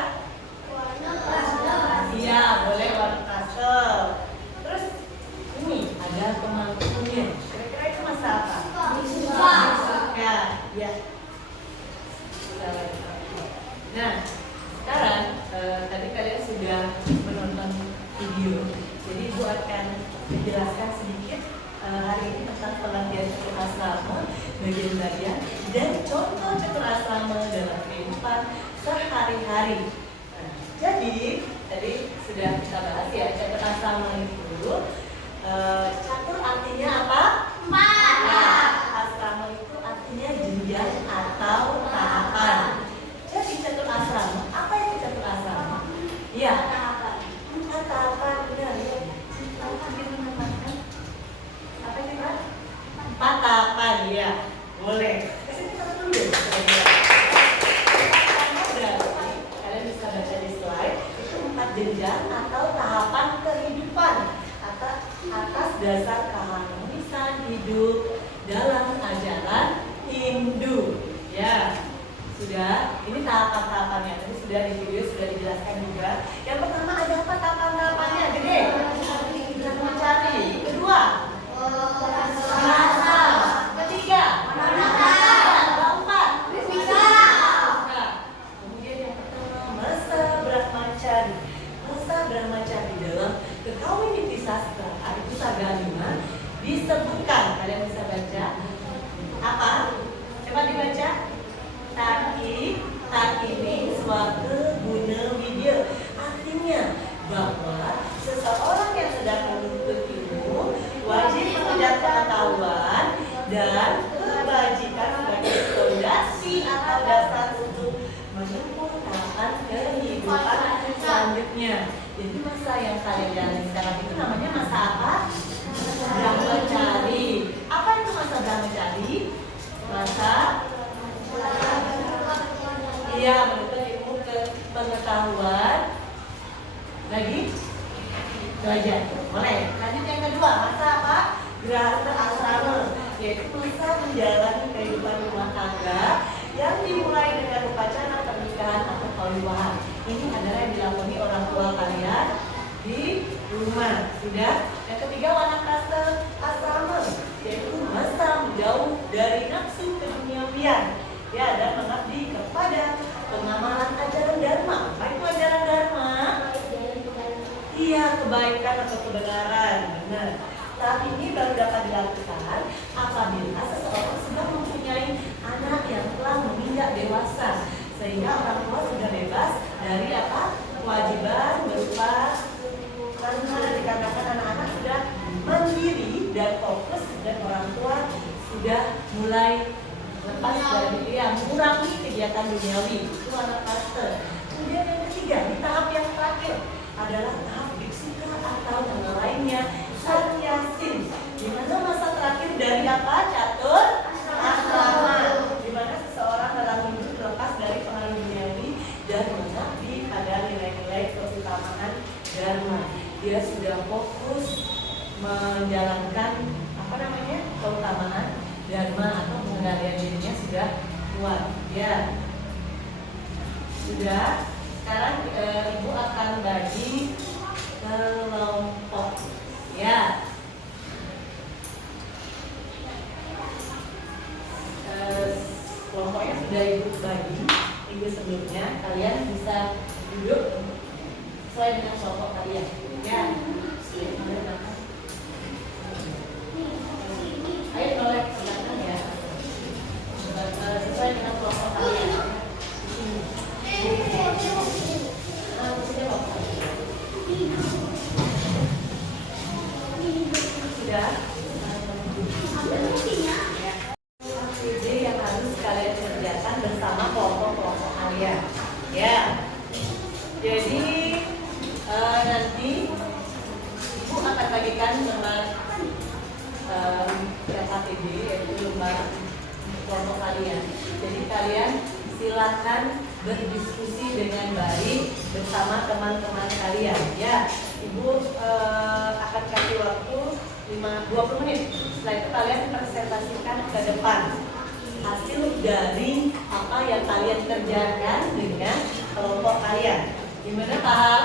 Iya, boleh warna pastel. Terus ini ada pemangkunya. Kira-kira itu masa apa? Disuka. Ya. Nah, sekarang sudah menonton video. Jadi Ibu akan menjelaskan sedikit hari ini tentang pelatihan catur asrama, bagian-bagian dan contoh catur asrama dalam kehidupan sehari-hari. Nah, jadi tadi sudah kita bahas ya, catur asrama itu catur artinya apa? Nah, asrama itu artinya jenjang atau tahapan. Jadi catur asrama, apa itu catur asrama? Iya, tahapan, benar ya. Apa sih Pak? Tahapan ya, boleh. Kasih kita dulu deh. Kalian bisa baca di slide. Itu 4 jenjang atau tahapan kehidupan atas dasar keharmonisan hidup dalam ajaran Hindu. Ya, sudah. Ini tahapan-tahapannya. Tadi sudah di video sudah dijelaskan juga. Yang pertama ada apa tahapan-tahapannya? Gede. Mencari. Kedua. Merasa. Ketiga. Keempat. Kemudian yang pertama masa brahmacari. Masa brahmacari dalam Kekawiniti Sastra itu Sagalima disebutkan, kalian bisa baca apa? Coba dibaca. Takini swake guna widya. Artinya bahwa seseorang yang sedang menuntut ilmu wajib mengejar pengetahuan dan kebajikan sebagai fondasi atau dasar untuk menempuh tahapan kehidupan selanjutnya. Jadi masa yang kalian jalani sekarang itu namanya masa apa? Brahmacari. Apa itu masa brahmacari? Masa menuntut ilmu ke pengetahuan. Lagi belajar. Boleh. Lanjut yang kedua, masa apa? Grahana asrama, yaitu masa menjalani kehidupan rumah tangga yang dimulai dengan upacara pernikahan atau kawin. Ini adalah yang dilakoni orang tua kalian di rumah. Sudah. Yang ketiga, wanakrasa asrama, yaitu masa menjauh dari nafsu keduniawian, ya, dan mengabdi kepada pengamalan ajaran Dharma. Apa itu ajaran Dharma? Iya, kebaikan atau kebenaran. Benar. Saat ini baru dapat dilakukan apabila seseorang sudah mempunyai anak yang telah menginjak dewasa, sehingga orang tua sudah bebas dari apa? Kewajiban berupa, karena dikarenakan anak-anak sudah mandiri dan fokus dan orang tua sudah mulai lepas dari mengurangi kegiatan duniawi. Itu anak pastor. Kemudian yang ketiga, di tahap yang terakhir adalah tahap diksika atau nama lainnya sannyasin, di mana masa terakhir dari apa? Catur asrama, di mana seseorang dalam hidup lepas dari pengaruh duniawi dan mengabdi pada nilai-nilai keutamaan dharma. Dia sudah fokus menjalankan keutamaan dharma atau pengendalian dirinya sudah kuat. Ya, sudah. Sekarang Ibu akan bagi kelompok. Ya. Kelompoknya sudah Ibu bagi minggu sebelumnya. Kalian bisa duduk sesuai dengan kelompok kalian. Ya. Ayo noleh ke belakang ya. Sesuai dengan kelompok kalian. Sudah. Ide yang harus kalian kerjakan bersama kelompok-kelompok kalian. Ya. Jadi nanti Ibu akan bagikan lembar KTD, yaitu lembar kelompok kalian. Jadi kalian silakan berdiskusi dengan baik bersama teman-teman kalian. Ya, Ibu akan kasih waktu 20 menit. Setelah itu kalian presentasikan ke depan hasil dari apa yang kalian kerjakan dengan kelompok kalian. Gimana, paham?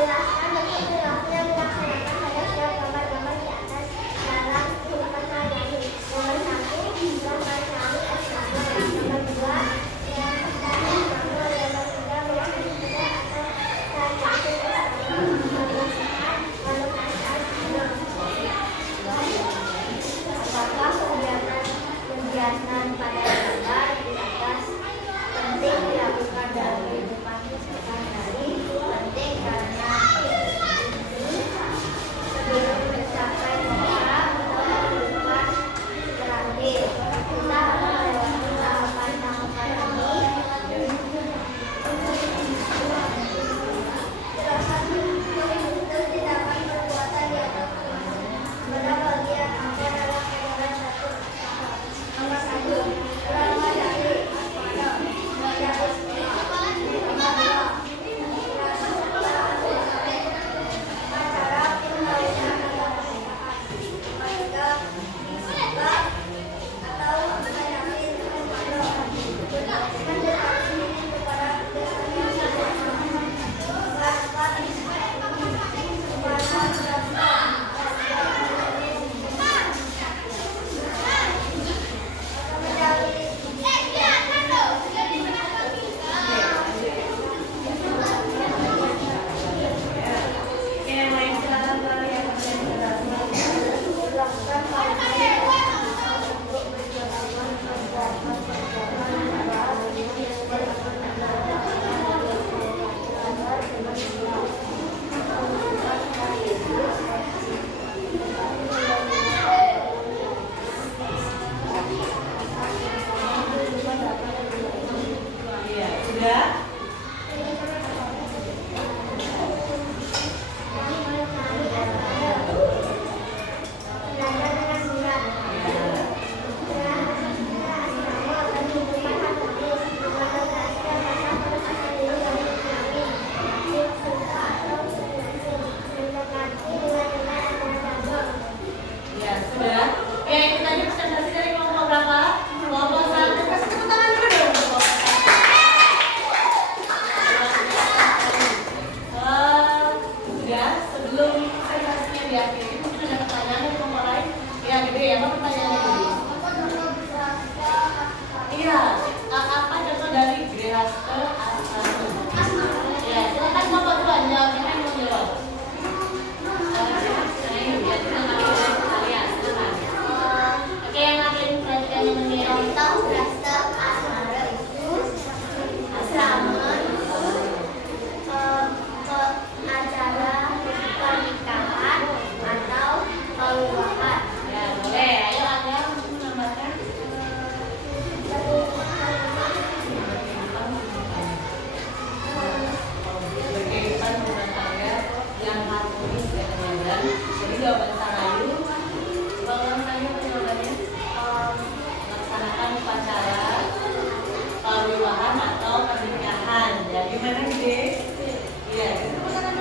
Jelaskan bentuk perilaku yang dilaksanakan pada setiap gambar-gambar di atas dalam kehidupan sehari-hari. Nomor 1, gambar cari asrama. Nomor 2, yang tadi asrama. Nomor 3, menjadi benda atau transaksi asrama. Nomor 4, alokasi asrama. Apakah kegiatan pada gambar di atas penting dilakukan dalam kehidupan sehari-hari? Penting karena sebelum mencapai masa atau kehidupan terakhir kita harus melewati tahapan-tahapan ini. Terus tindakan perbuatan di atas pada bagian akhir adalah kebenaran satu. Nomor 1, ulama dari baca istri. Nomor 2, acara pembahasan agama. Nomor 3, atau mendekati kepada desanya. Nomor 1.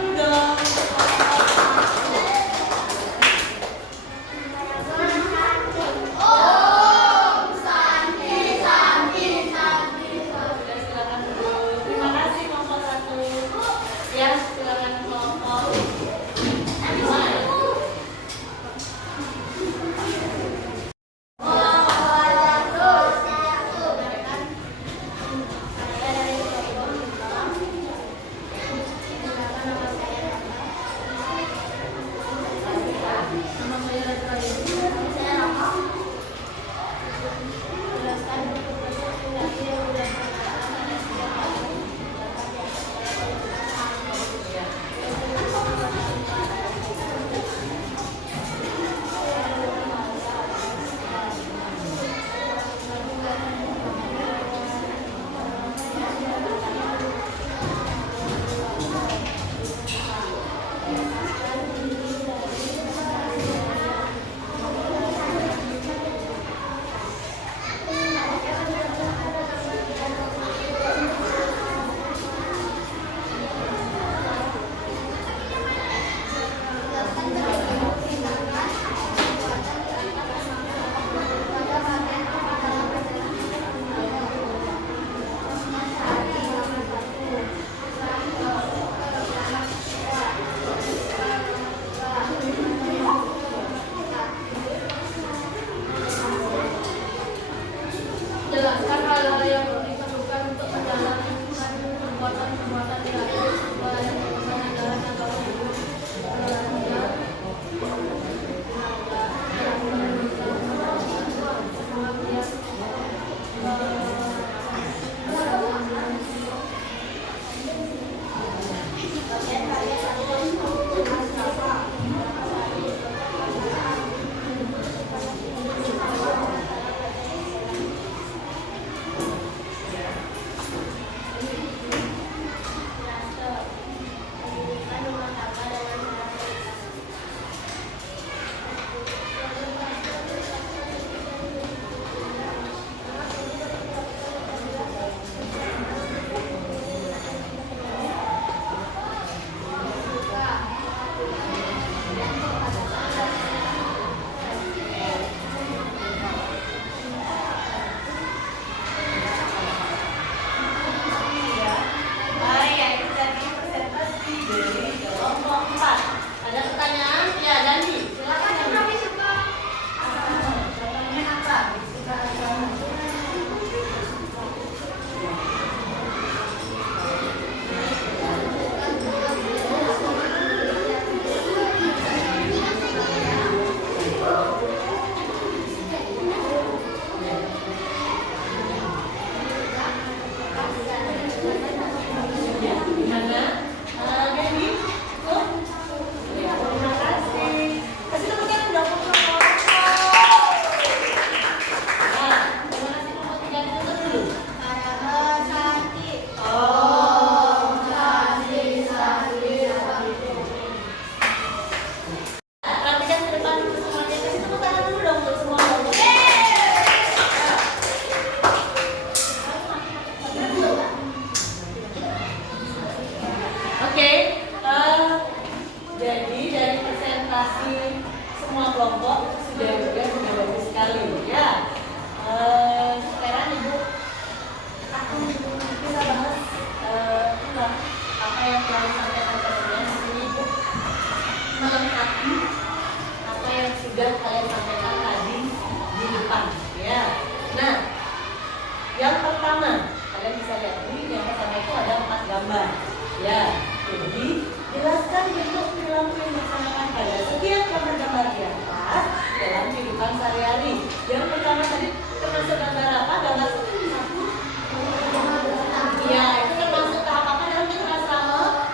Jadi dari presentasi semua kelompok sudah bagus sekali ya. Sekarang Ibu akan kita bahas ulang apa yang telah disampaikan kemudian. Ini Ibu melengkapi apa yang sudah kalian sampaikan tadi di depan ya. Nah, yang pertama kalian bisa lihat ini yang pertama itu ada 4 gambar ya. Jadi jelaskan bentuk perilaku yang dilaksanakan pada setiap gambar-gambar di atas dalam kehidupan sehari-hari. Yang pertama tadi termasuk gambar apa? Gambar 1. Ya, itu termasuk tahap apa dalam kehidupan asrama?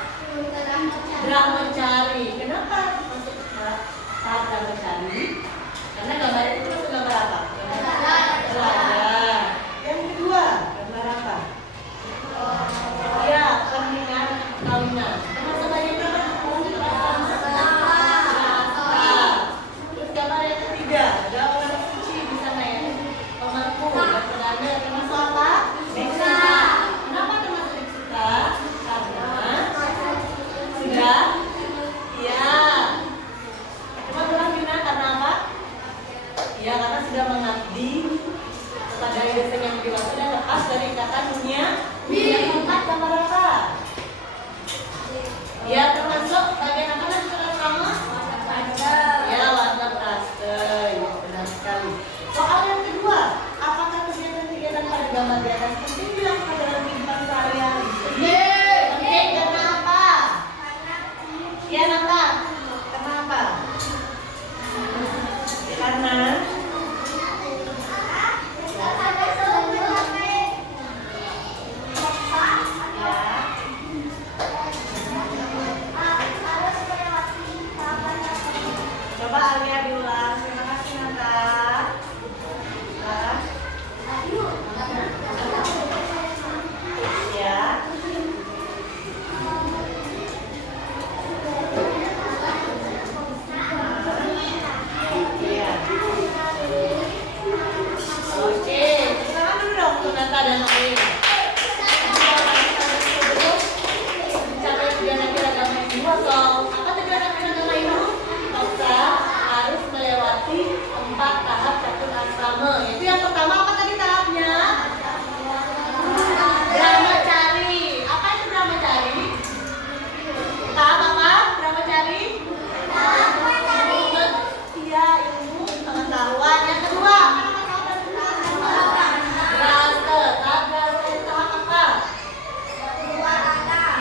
Berang mencari. Kenapa masuk tahap berang mencari? Karena gambar itu termasuk gambar apa? Teladan. Yang kedua, gambar apa? Ya, pernikahan perkawinan. Termasuk bagian berapa?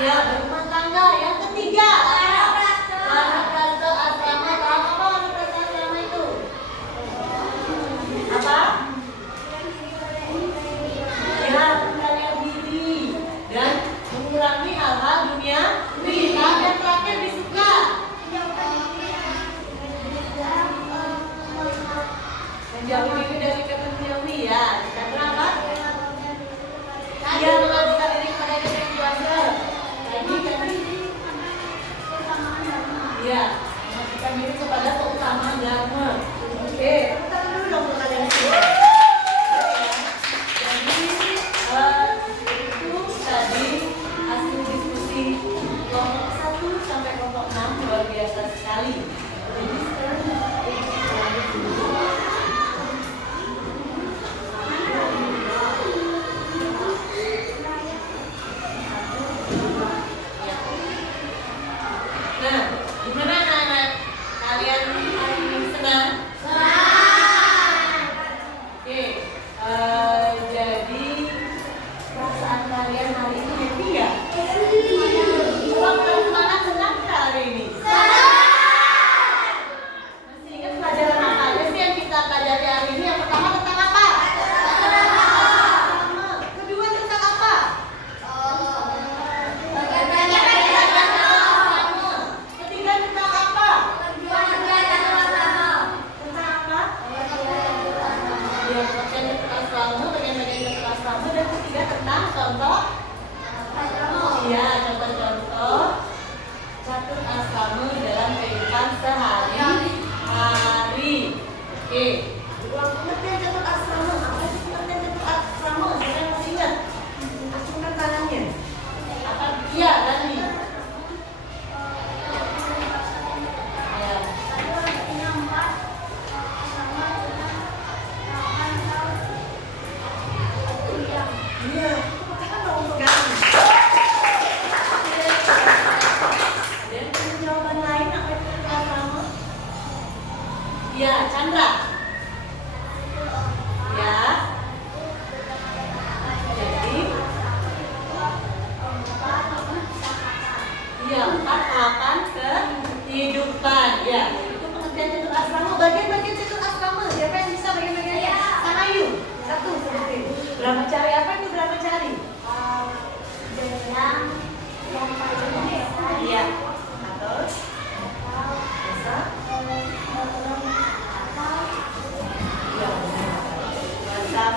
Ya, berumah tangga. Yang ketiga, wanaprasta asrama. Tahu apa wanaprasta asrama itu? Apa? Ya, pengendalian diri dan mengurangi hal-hal dunia. Dan yang terakhir disuka. Menjauhi diri dari keduniawi ya. Dan kenapa? Dia mengabdikan diri kepada diri yang kuasa. Iya, mengabdikan diri kepada keutamaan dharma. Oke, kita dulu dong pertanyaan semua. Jadi itu tadi hasil diskusi kelompok 1 sampai kelompok 6 luar biasa sekali. Jadi sekarang lanjut dulu. Nah, gimana anak-anak? Kalian hari ini senang? Oke, jadi perasaan kalian hari ini happy ya? Coba kalian semangat, senang nggak hari ini? Masih ingat pelajaran apa aja sih yang kita pelajari hari ini? Yang pertama tentang apa? Kedua tentang apa? Ketiga tentang apa? Tentang apa? Ya, pengertian catur asrama, bagian-bagian catur asrama, dan ketiga tentang contoh. Iya, contoh-contoh catur asrama dalam kehidupan sehari-hari. Oke, pengertian catur asrama. Apa sih pengertian catur asrama? Siapa yang masih ingat? Acungkan tangannya. Apa? Iya, Dani. Ya. Iya, kan dong pegang. Ada yang punya jawaban lain apa itu catur asrama? Iya, Chandra. Ya. Jadi, iya, 4 tahapan kehidupan. Ya, itu pengertian catur asrama. Bagian-bagian catur asrama. Siapa yang bisa bagian-bagiannya? Sana yuk. Satu sebutin. Brahmacari apa itu brahmacari? Iya. Atau bisa? Iya. Mantap.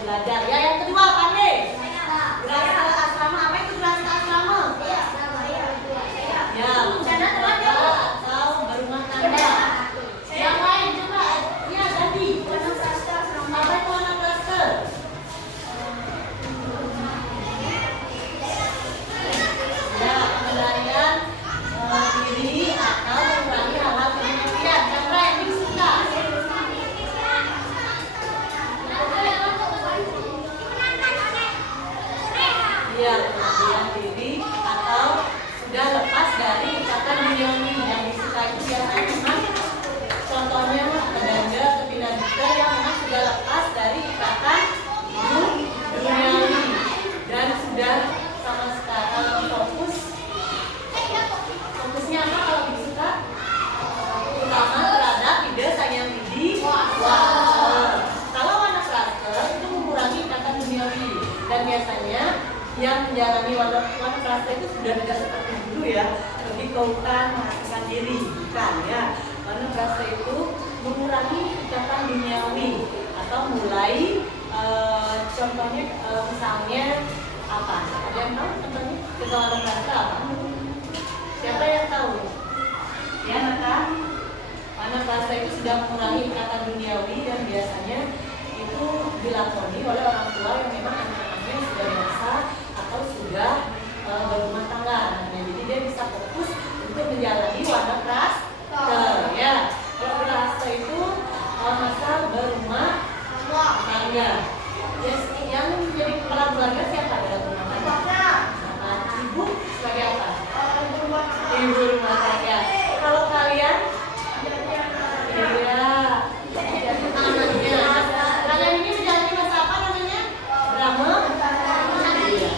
Belajar. Ya, yang kedua Pandey. Grahasta asrama. Apa itu grahasta asrama? Ya, bencana keluarga atau berumah tangga. Yang lain coba. Iya, tadi. Apa itu wanaprasta? Ya, pengendalian diri atau mengurangi hal-hal keduniawian. Siapa yang disuka? Iya, pengendalian diri atau sudah lepas dari ikatan duniawi. Yang disuka itu biasanya memang contohnya pedanda, kepindah yang memang sudah lepas dari ikatan duniawi dan sudah sama sekali fokusnya apa kalau disuka? Utama terhadap ide sayang Widi. Kalau wanaprasta itu mengurangi ikatan duniawi dan biasanya yang menjalani wanaprasta itu sudah tidak seperti dulu ya, lebih ke hutan mengaktifkan diri, bukan ya. Wanaprasta itu mengurangi ikatan duniawi atau mulai contohnya misalnya apa? Ada yang tahu contohnya kita wanaprasta apa? Siapa yang tahu? Ya, maka wanaprasta itu sudah mengurangi ikatan duniawi dan biasanya itu dilakoni oleh orang tua yang memang anak-anaknya sudah dewasa atau sudah berumah tangga. Nah, jadi dia bisa fokus untuk menjalani wanaprasta. Ya, kalau grahasta itu masa berumah tangga. Yes, yang menjadi kepala keluarga siapa dalam rumah tangga? Ibu sebagai apa? Ibu rumah tangga. Kalau kalian? Iya. Anaknya. Kalian ini menjalani masa apa namanya? Brahma. Iya.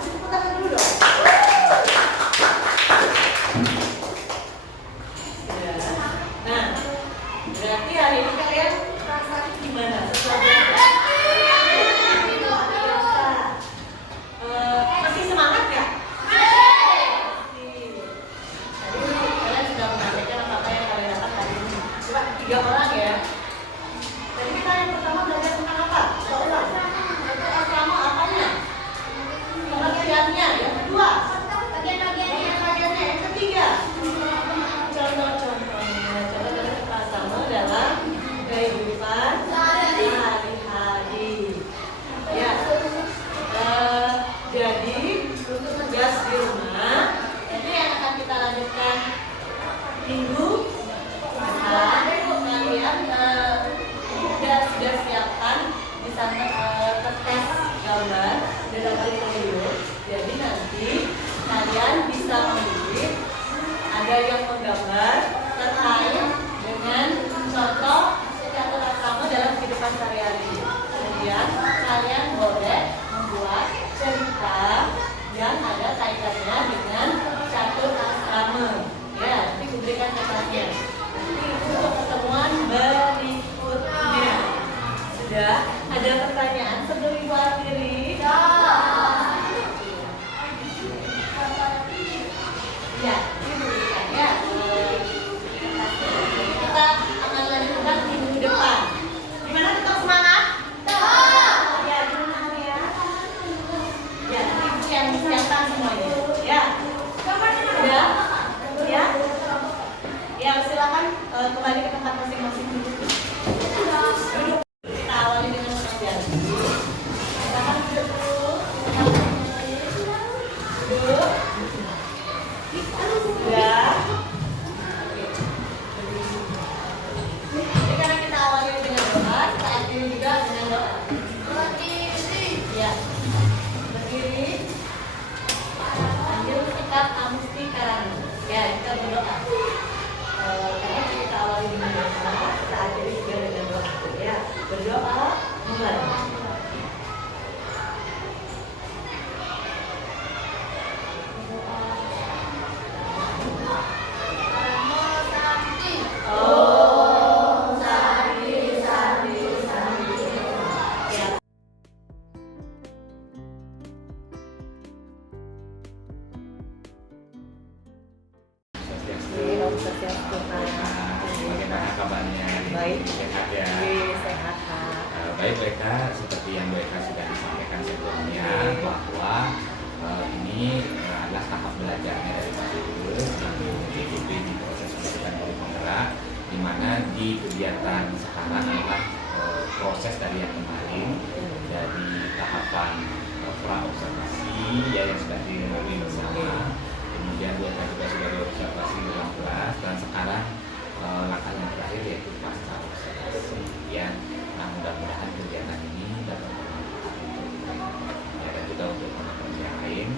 Tepuk tangan dulu dong. ada yang menggambar terkait dengan contoh catur asrama dalam kehidupan sehari-hari. Kemudian kalian boleh membuat cerita yang ada kaitannya dengan catur asrama. Ya, nanti kuberikan contohnya. Nanti itu untuk pertemuan berikutnya. Sudah ada pertanyaan sebelum Ibu akhiri? Ya, Ibu ya. Kita akan lanjutkan minggu depan. Gimana, tetap semangat? Ya, gimana ya? Ya, nanti Ibu yang siapkan semuanya. Ya. Sudah? Ya. Ya, silakan kembali ke tempat masing-masing dulu. Duduk. Kita awali dengan pengajian. Silakan duduk dulu. Duduk. Sudah. Jadi karena kita awali dengan doa, kita akhiri juga dengan doa. Ya. Berdiri. Sambil sikap amusti karang. Ya, kita berdoa. Karena kita awali dengan doa, kita akhiri juga dengan doa. Ya, berdoa mulai. Bagaimana kabarnya? Baik. Sehat ya? Sehat, Kak. Baik Eka, seperti yang Eka sudah disampaikan sebelumnya bahwa ini adalah tahap belajarnya dari Pak Guru yang mengikuti di proses pendidikan guru penggerak, di mana di kegiatan sekarang adalah proses dari yang kemarin dari tahapan pra observasi yang sudah dilalui bersama. Kemudian Eka juga sudah diobservasi dalam kelas dan sekarang langkah yang terakhir yaitu pasca observasi. Ya, nah mudah-mudahan kegiatan ini dapat bermanfaat untuk ya, dan juga untuk teman-teman yang lain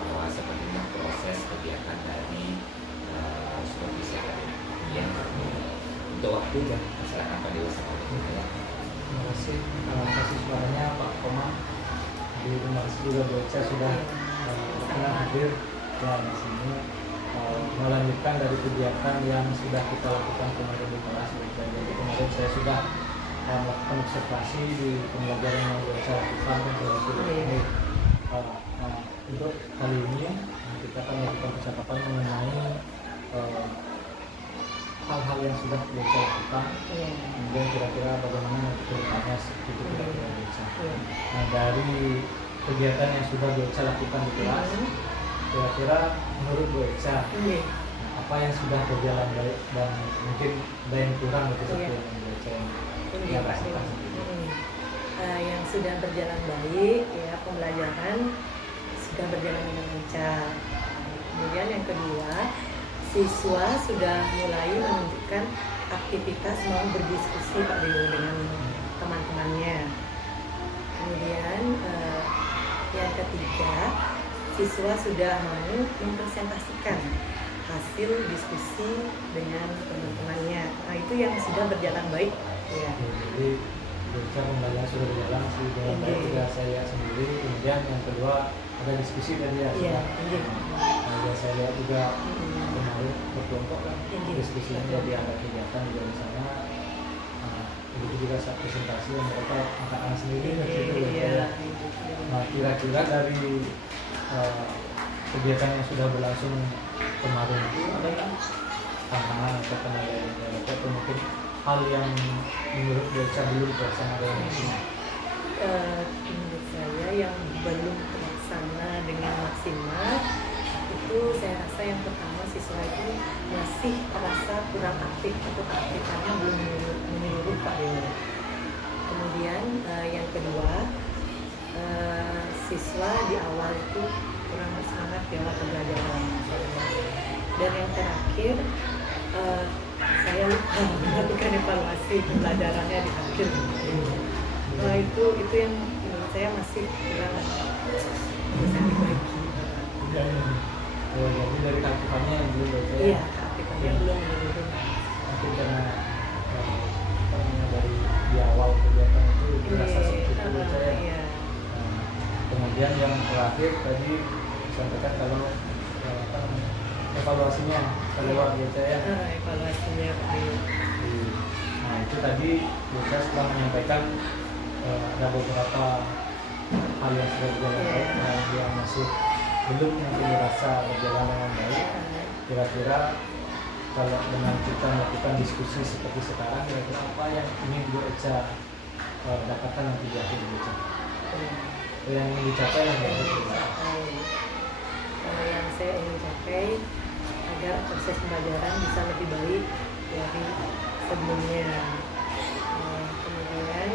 bahwa sepertinya proses kegiatan dari supervisi akademik yang untuk waktu ya silakan Pak Dewa sama ya. Terima kasih suaranya Pak Komang. Terima kasih juga Bu Eca sudah berkenan hadir dan di sini melanjutkan dari kegiatan yang sudah kita lakukan kemarin di kelas. Jadi kemarin saya sudah melakukan observasi di pembelajaran yang saya lakukan kan ini. Untuk kali ini kita akan melakukan percakapan mengenai hal-hal yang sudah kita lakukan, kemudian kira-kira bagaimana kedepannya seperti itu kira-kira Beca. Nah, dari kegiatan yang sudah Beca lakukan di kelas, kira-kira menurut Beca apa yang sudah berjalan baik dan mungkin ada yang kurang begitu yang Beca yang rasakan. Yang sudah berjalan baik ya, pembelajaran sudah berjalan dengan lancar. Kemudian yang kedua, siswa sudah mulai menunjukkan aktivitas mau berdiskusi Pak Dewo dengan teman-temannya. Kemudian yang ketiga, siswa sudah mau mempresentasikan hasil diskusi dengan teman-temannya. Nah, itu yang sudah berjalan baik ya. Jadi Beca pembelajaran sudah berjalan sih dengan baik juga saya lihat sendiri. Kemudian yang kedua ada diskusi tadi ya. Nah, saya lihat juga kemarin berkelompok kan diskusinya, jadi ada kegiatan juga di sana. Begitu juga saat presentasi yang mereka angkat sendiri dari situ. Nah, kira-kira dari kegiatan yang sudah berlangsung kemarin itu ada kan tantangan atau kendala yang ada atau mungkin hal yang menurut Beca belum terlaksana dengan maksimal? Menurut saya yang belum terlaksana dengan maksimal itu saya rasa yang pertama siswa itu masih terasa kurang aktif atau keaktifannya belum menyeluruh Pak Dewo. Kemudian yang kedua, siswa di awal itu kurang bersemangat di awal pembelajaran. Dan yang terakhir, saya lupa melakukan evaluasi pembelajarannya di akhir. Nah, itu yang menurut saya masih kurang bisa diperbaiki. Oh, jadi dari keaktifannya yang belum baca ya? Iya, keaktifannya belum menurun. Mungkin karena apa namanya, dari di awal kegiatan itu dirasa seperti itu baca ya. Iya. Nah, kemudian yang terakhir tadi disampaikan kalau apa namanya, evaluasinya keluar baca ya. Evaluasinya Pak Dio. Nah itu tadi Baca setelah menyampaikan ada beberapa hal yang sudah berjalan baik dan yang masih belum mungkin dirasa berjalan dengan baik. Kira-kira kalau dengan kita melakukan diskusi seperti sekarang, kira-kira apa yang ingin Bu Eca dapatkan nanti di akhir Bu Eca? Yang ingin dicapai lah ya. Yang saya ingin capai agar proses pembelajaran bisa lebih baik dari sebelumnya. Kemudian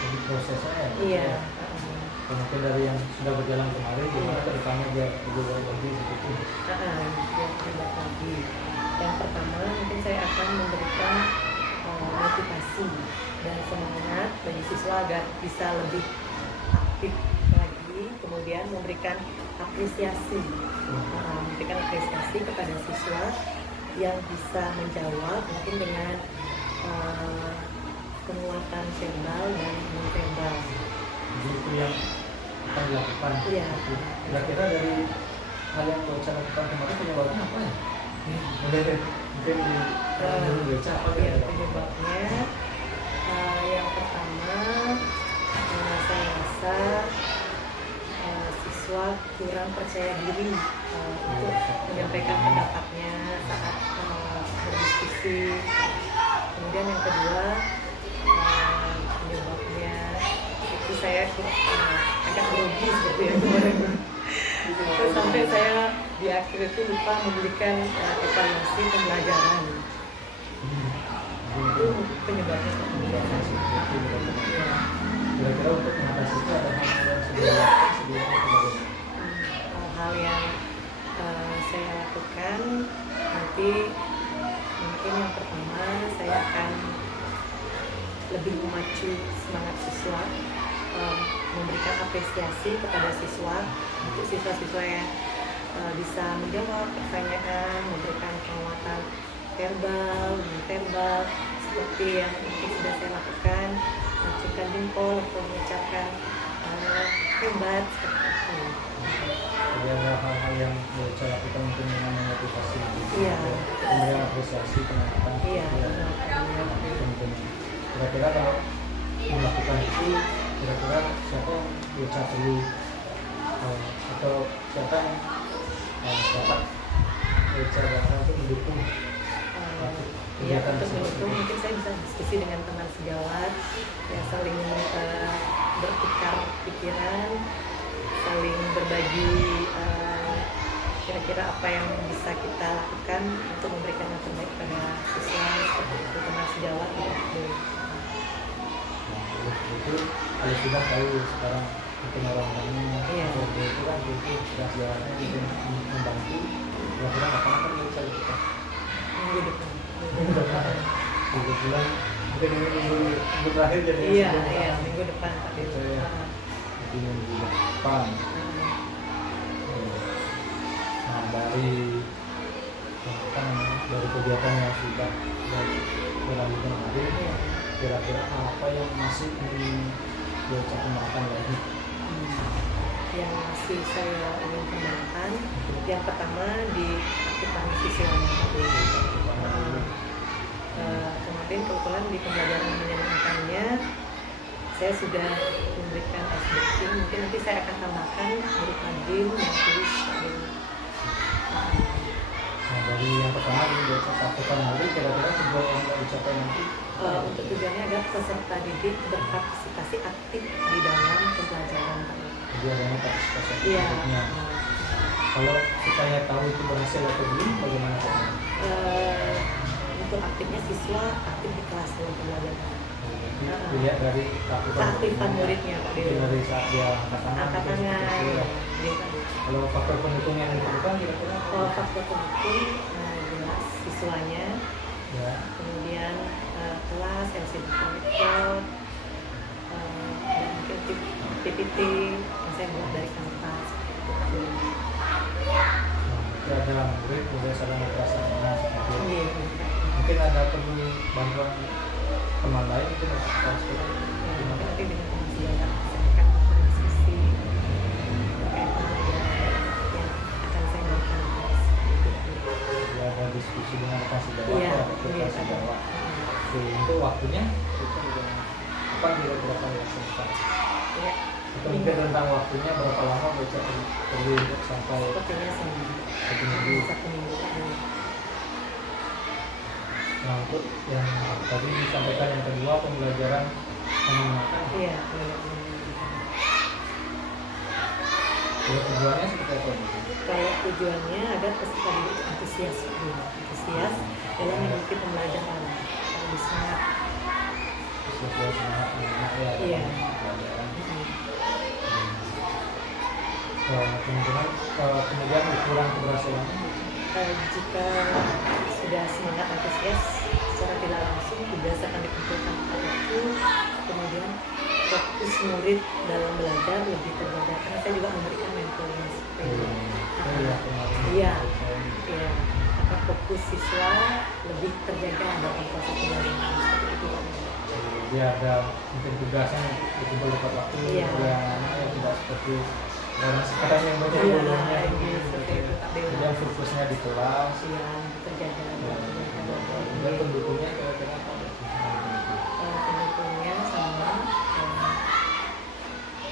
Jadi prosesnya ya. iya, Mungkin dari yang sudah berjalan kemarin, gimana ke depannya biar lebih baik lagi seperti itu. yang hebat lagi. Yang pertama mungkin saya akan memberikan motivasi dan semangat bagi siswa agar bisa lebih aktif lagi. Kemudian memberikan apresiasi kepada siswa yang bisa menjawab mungkin dengan penguatan verbal dan non-verbal. Jadi itu yang akan dilakukan. Iya. Kira-kira dari hal yang Baca lakukan kemarin penyebabnya apa ya? Boleh mungkin di dulu Baca apa Ya, ya? penyebabnya yang pertama saya rasa siswa kurang percaya diri untuk menyampaikan pendapatnya saat berdiskusi. Kemudian yang kedua penyebabnya itu saya agak grogi seperti yang kemarin. Sampai saya di akhir itu lupa memberikan evaluasi pembelajaran. Itu penyebabnya. Kira-kira untuk mengatasi itu ada hal yang sudah dilakukan sebelumnya. Hal yang saya lakukan nanti mungkin yang pertama saya akan lebih memacu semangat siswa, memberikan apresiasi kepada siswa untuk siswa-siswa yang bisa menjawab pertanyaan, memberikan penguatan verbal, non-verbal seperti yang mungkin sudah saya lakukan, acungkan jempol atau mengucapkan hebat seperti itu. Jadi ada hal-hal yang Baca lakukan mungkin dengan memotivasi. Iya. Kemudian apresiasi peningkatan. Iya. Mungkin. Kira-kira kalau melakukan itu, kira-kira siapa Baca perlu atau siapa yang dapat Baca untuk mendukung Ya, untuk mendukung mungkin saya bisa diskusi dengan teman sejawat ya, saling bertukar pikiran, saling berbagi kira-kira apa yang bisa kita lakukan untuk memberikan yang terbaik pada siswa seperti itu, teman sejawat gitu. Itu kalau sudah tahu sekarang mungkin orang-orangnya Iya. itu kan itu sudah sejarahnya mungkin membantu. Kira-kira kapan akan Baca kita? Minggu depan. Minggu bulan mungkin ini minggu terakhir jadi Iya, minggu depan Pak Dio. Iya. Jadi minggu depan. Nah dari apa namanya, dari kegiatan yang sudah dilakukan hari, kira-kira apa yang masih ingin Baca kembangkan lagi? Yang masih saya ingin kembangkan, yang pertama di aktifan siswanya tadi. Kemarin kebetulan di pembelajaran menyenangkannya saya sudah memberikan SBK, mungkin nanti saya akan tambahkan berupa game yang tulis. Nah dari yang pertama ini Baca lakukan hari, kira-kira tujuan yang Baca dicapai nanti Untuk tujuannya agar peserta didik berpartisipasi aktif di dalam pembelajaran. jadi adanya partisipasi Iya. aktifnya. Kalau supaya tahu itu berhasil atau belum, bagaimana caranya? Untuk aktifnya siswa aktif di kelas dalam pembelajaran. Dilihat dari Keaktifan muridnya Pak mungkin Dio. dari saat dia angkat tangan. Angkat mungkin tangan. seperti itu. Gitu. Kalau faktor pendukung yang diperlukan kira-kira apa? Faktor pendukung jelas siswanya, Ya. kemudian kelas, LCD projector, dan mungkin PPT yang saya buat dari kanvas. ada murid kemudian sarana prasarana seperti itu. Iya. Mungkin ada perlu bantuan teman lain mungkin untuk sekolah. Nanti dengan komisi data saya akan berdiskusi terkait pembelajaran yang akan saya lakukan. Ya, ada diskusi dengan rekan sejawat, Iya, ya, rekan sejawat. Oke, untuk waktunya kita juga apa kira-kira akan dilaksanakan? Iya. Atau mungkin tentang waktunya berapa lama bisa perlu untuk sampai Sepertinya seminggu. 1 minggu. 1 minggu. Nah, untuk yang tadi disampaikan yang kedua pembelajaran menggunakan. Iya. Kalau tujuannya seperti apa? Kalau tujuannya agar peserta didik antusias dalam mengikuti pembelajaran, lebih semangat. Sesuai semangat anak ya. Iya. Pembelajaran. Kemudian ukuran keberhasilannya. Jika sudah semangat antusias secara tidak langsung berdasarkan dikumpulkan waktu, kemudian fokus murid dalam belajar lebih terjaga karena saya juga memberikan mentoring seperti itu. Iya, iya. Akan fokus siswa lebih terjaga dalam proses belajar seperti itu. Jadi ada mungkin tugasnya betul tepat waktu. Iya. Anak yang tidak seperti orang sekarang yang banyak Iya, bolonya. iya, seperti itu, Kak Dewa. Jadi yang fokusnya di kelas. Iya, terjaga. Dan pendukungnya kira-kira apa? Pendukungnya sama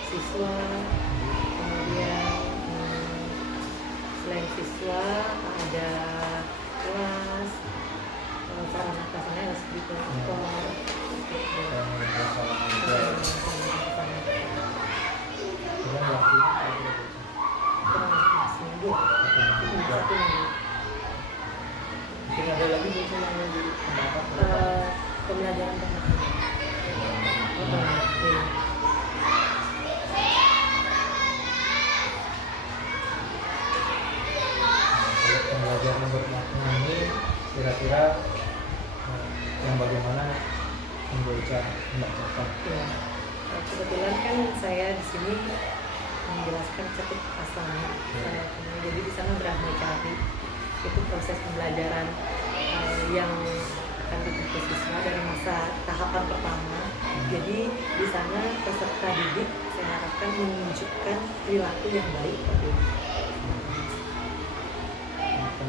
siswa, kemudian selain siswa ada kelas, sarana prasarana harus dikontrol. Dan masalah juga. Kemudian waktunya kira-kira Seminggu. satu minggu juga. 1 minggu. Mungkin ada lagi mungkin yang menjadi pendapat Pembelajaran tambahan. Iya. Kalau pembelajaran bermakna ini kira-kira yang bagaimana membaca membacakan. Ya. Kebetulan kan saya di sini menjelaskan cetuk asana. Jadi di sana Brahmacari itu proses pembelajaran yang akan ditempuh siswa dari masa tahapan pertama. Jadi di sana peserta didik saya harapkan menunjukkan perilaku yang baik pada diri.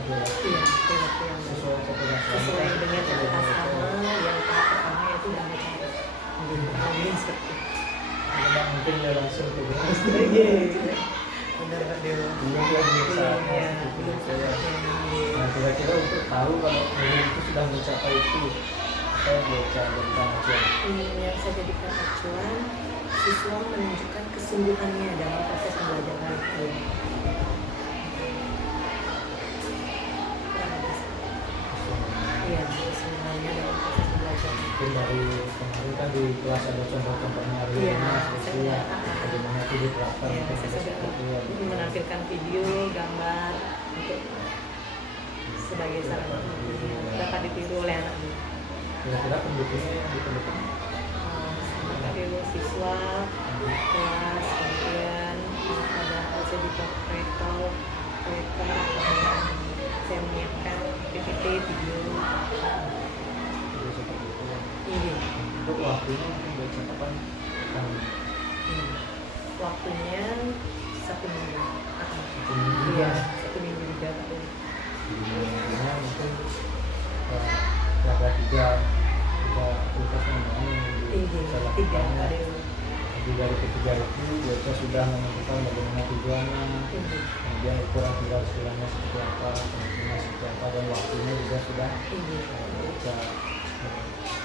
Iya, perilaku yang baik. Sesuai dengan cetuk asana yang tahap pertama yaitu Brahmacari. Ini seperti itu. Mungkin ya langsung ke Benar Pak Dewa. belum lagi bisa. Iya, belum saya. Nah, kira-kira untuk tahu kalau murid itu sudah mencapai itu apa yang baca tentang acuan. Yang saya jadikan acuan, siswa menunjukkan kesungguhannya dalam proses pembelajaran. Iya, kesungguhannya dalam proses pembelajaran. Mungkin dari kemarin kan di kelas ada contoh-contohnya Iya, seperti saya- ya, bagaimana itu diterapkan Ya, mungkin saya ada sudah seperti ya. menampilkan video, gambar untuk sebagai sarana dapat ditiru oleh anak ini. Kira-kira pendukungnya yang diperlukan Sama Kak Dewa siswa, kelas, kemudian ada hasil di proyektor, kemudian saya menyiapkan PPT, video. jadi seperti itu ya. Ini Untuk waktunya mungkin baca kapan akan waktunya 1 minggu. 1 minggu Iya, ya. 1 minggu juga Kak Dewa. Minggunya mungkin ada tiga aktivitas yang Ini bisa 3 lakukan. Kak Dewa. Jadi dari ketiga itu bocah sudah menentukan bagaimana tujuannya, Ini. kemudian ukuran keberhasilannya seperti apa, fungsinya seperti apa, dan waktunya juga sudah Ini. bisa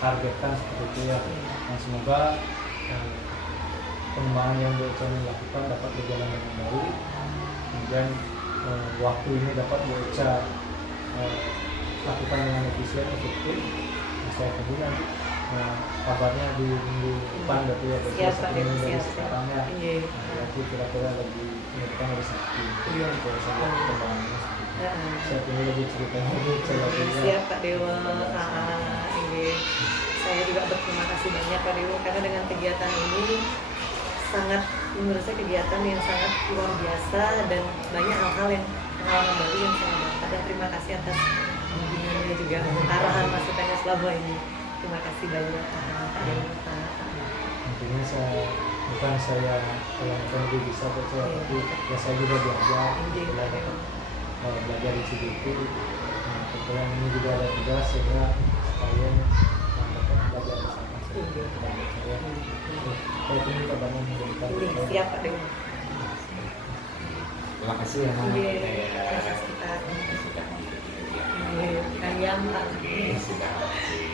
targetkan seperti itu ya. Nah, semoga pengembangan yang bocah ini lakukan dapat berjalan dengan baik, kemudian waktu ini dapat bocah lakukan dengan efisien, efektif. Nah, saya tunggu nanti kabarnya di minggu depan berarti ya, berarti Siap, 1 Pak minggu Dewa, dari siap. sekarang ya. Iya. Nah, berarti kira-kira lagi minggu depan hari Sabtu. Iya. Kalau saya lihat perkembangannya seperti itu. Heeh. Saya tunggu lagi ceritanya bocah lagi ya. Siap Pak Dewa. Ini. Saya juga berterima kasih banyak Pak Dewa karena dengan kegiatan ini sangat menurut saya kegiatan yang sangat luar biasa dan banyak hal-hal yang pengalaman baru yang saya dapat dan terima kasih atas bimbingannya juga arahan masukannya selama ini. Terima kasih banyak Pak Deni, Pak. Intinya bukan saya kalau lebih bisa percaya, tapi ya saya juga belajar di CGP. Nah, kebetulan ini juga ada tugas sehingga sekalian dapat belajar bersama saya. Saya pun minta banyak memberikan. Siap Pak Deni. Terima kasih ya Mama. Terima kasih Pak. Sudah mengikuti kegiatan. Kalian Pak. Sudah.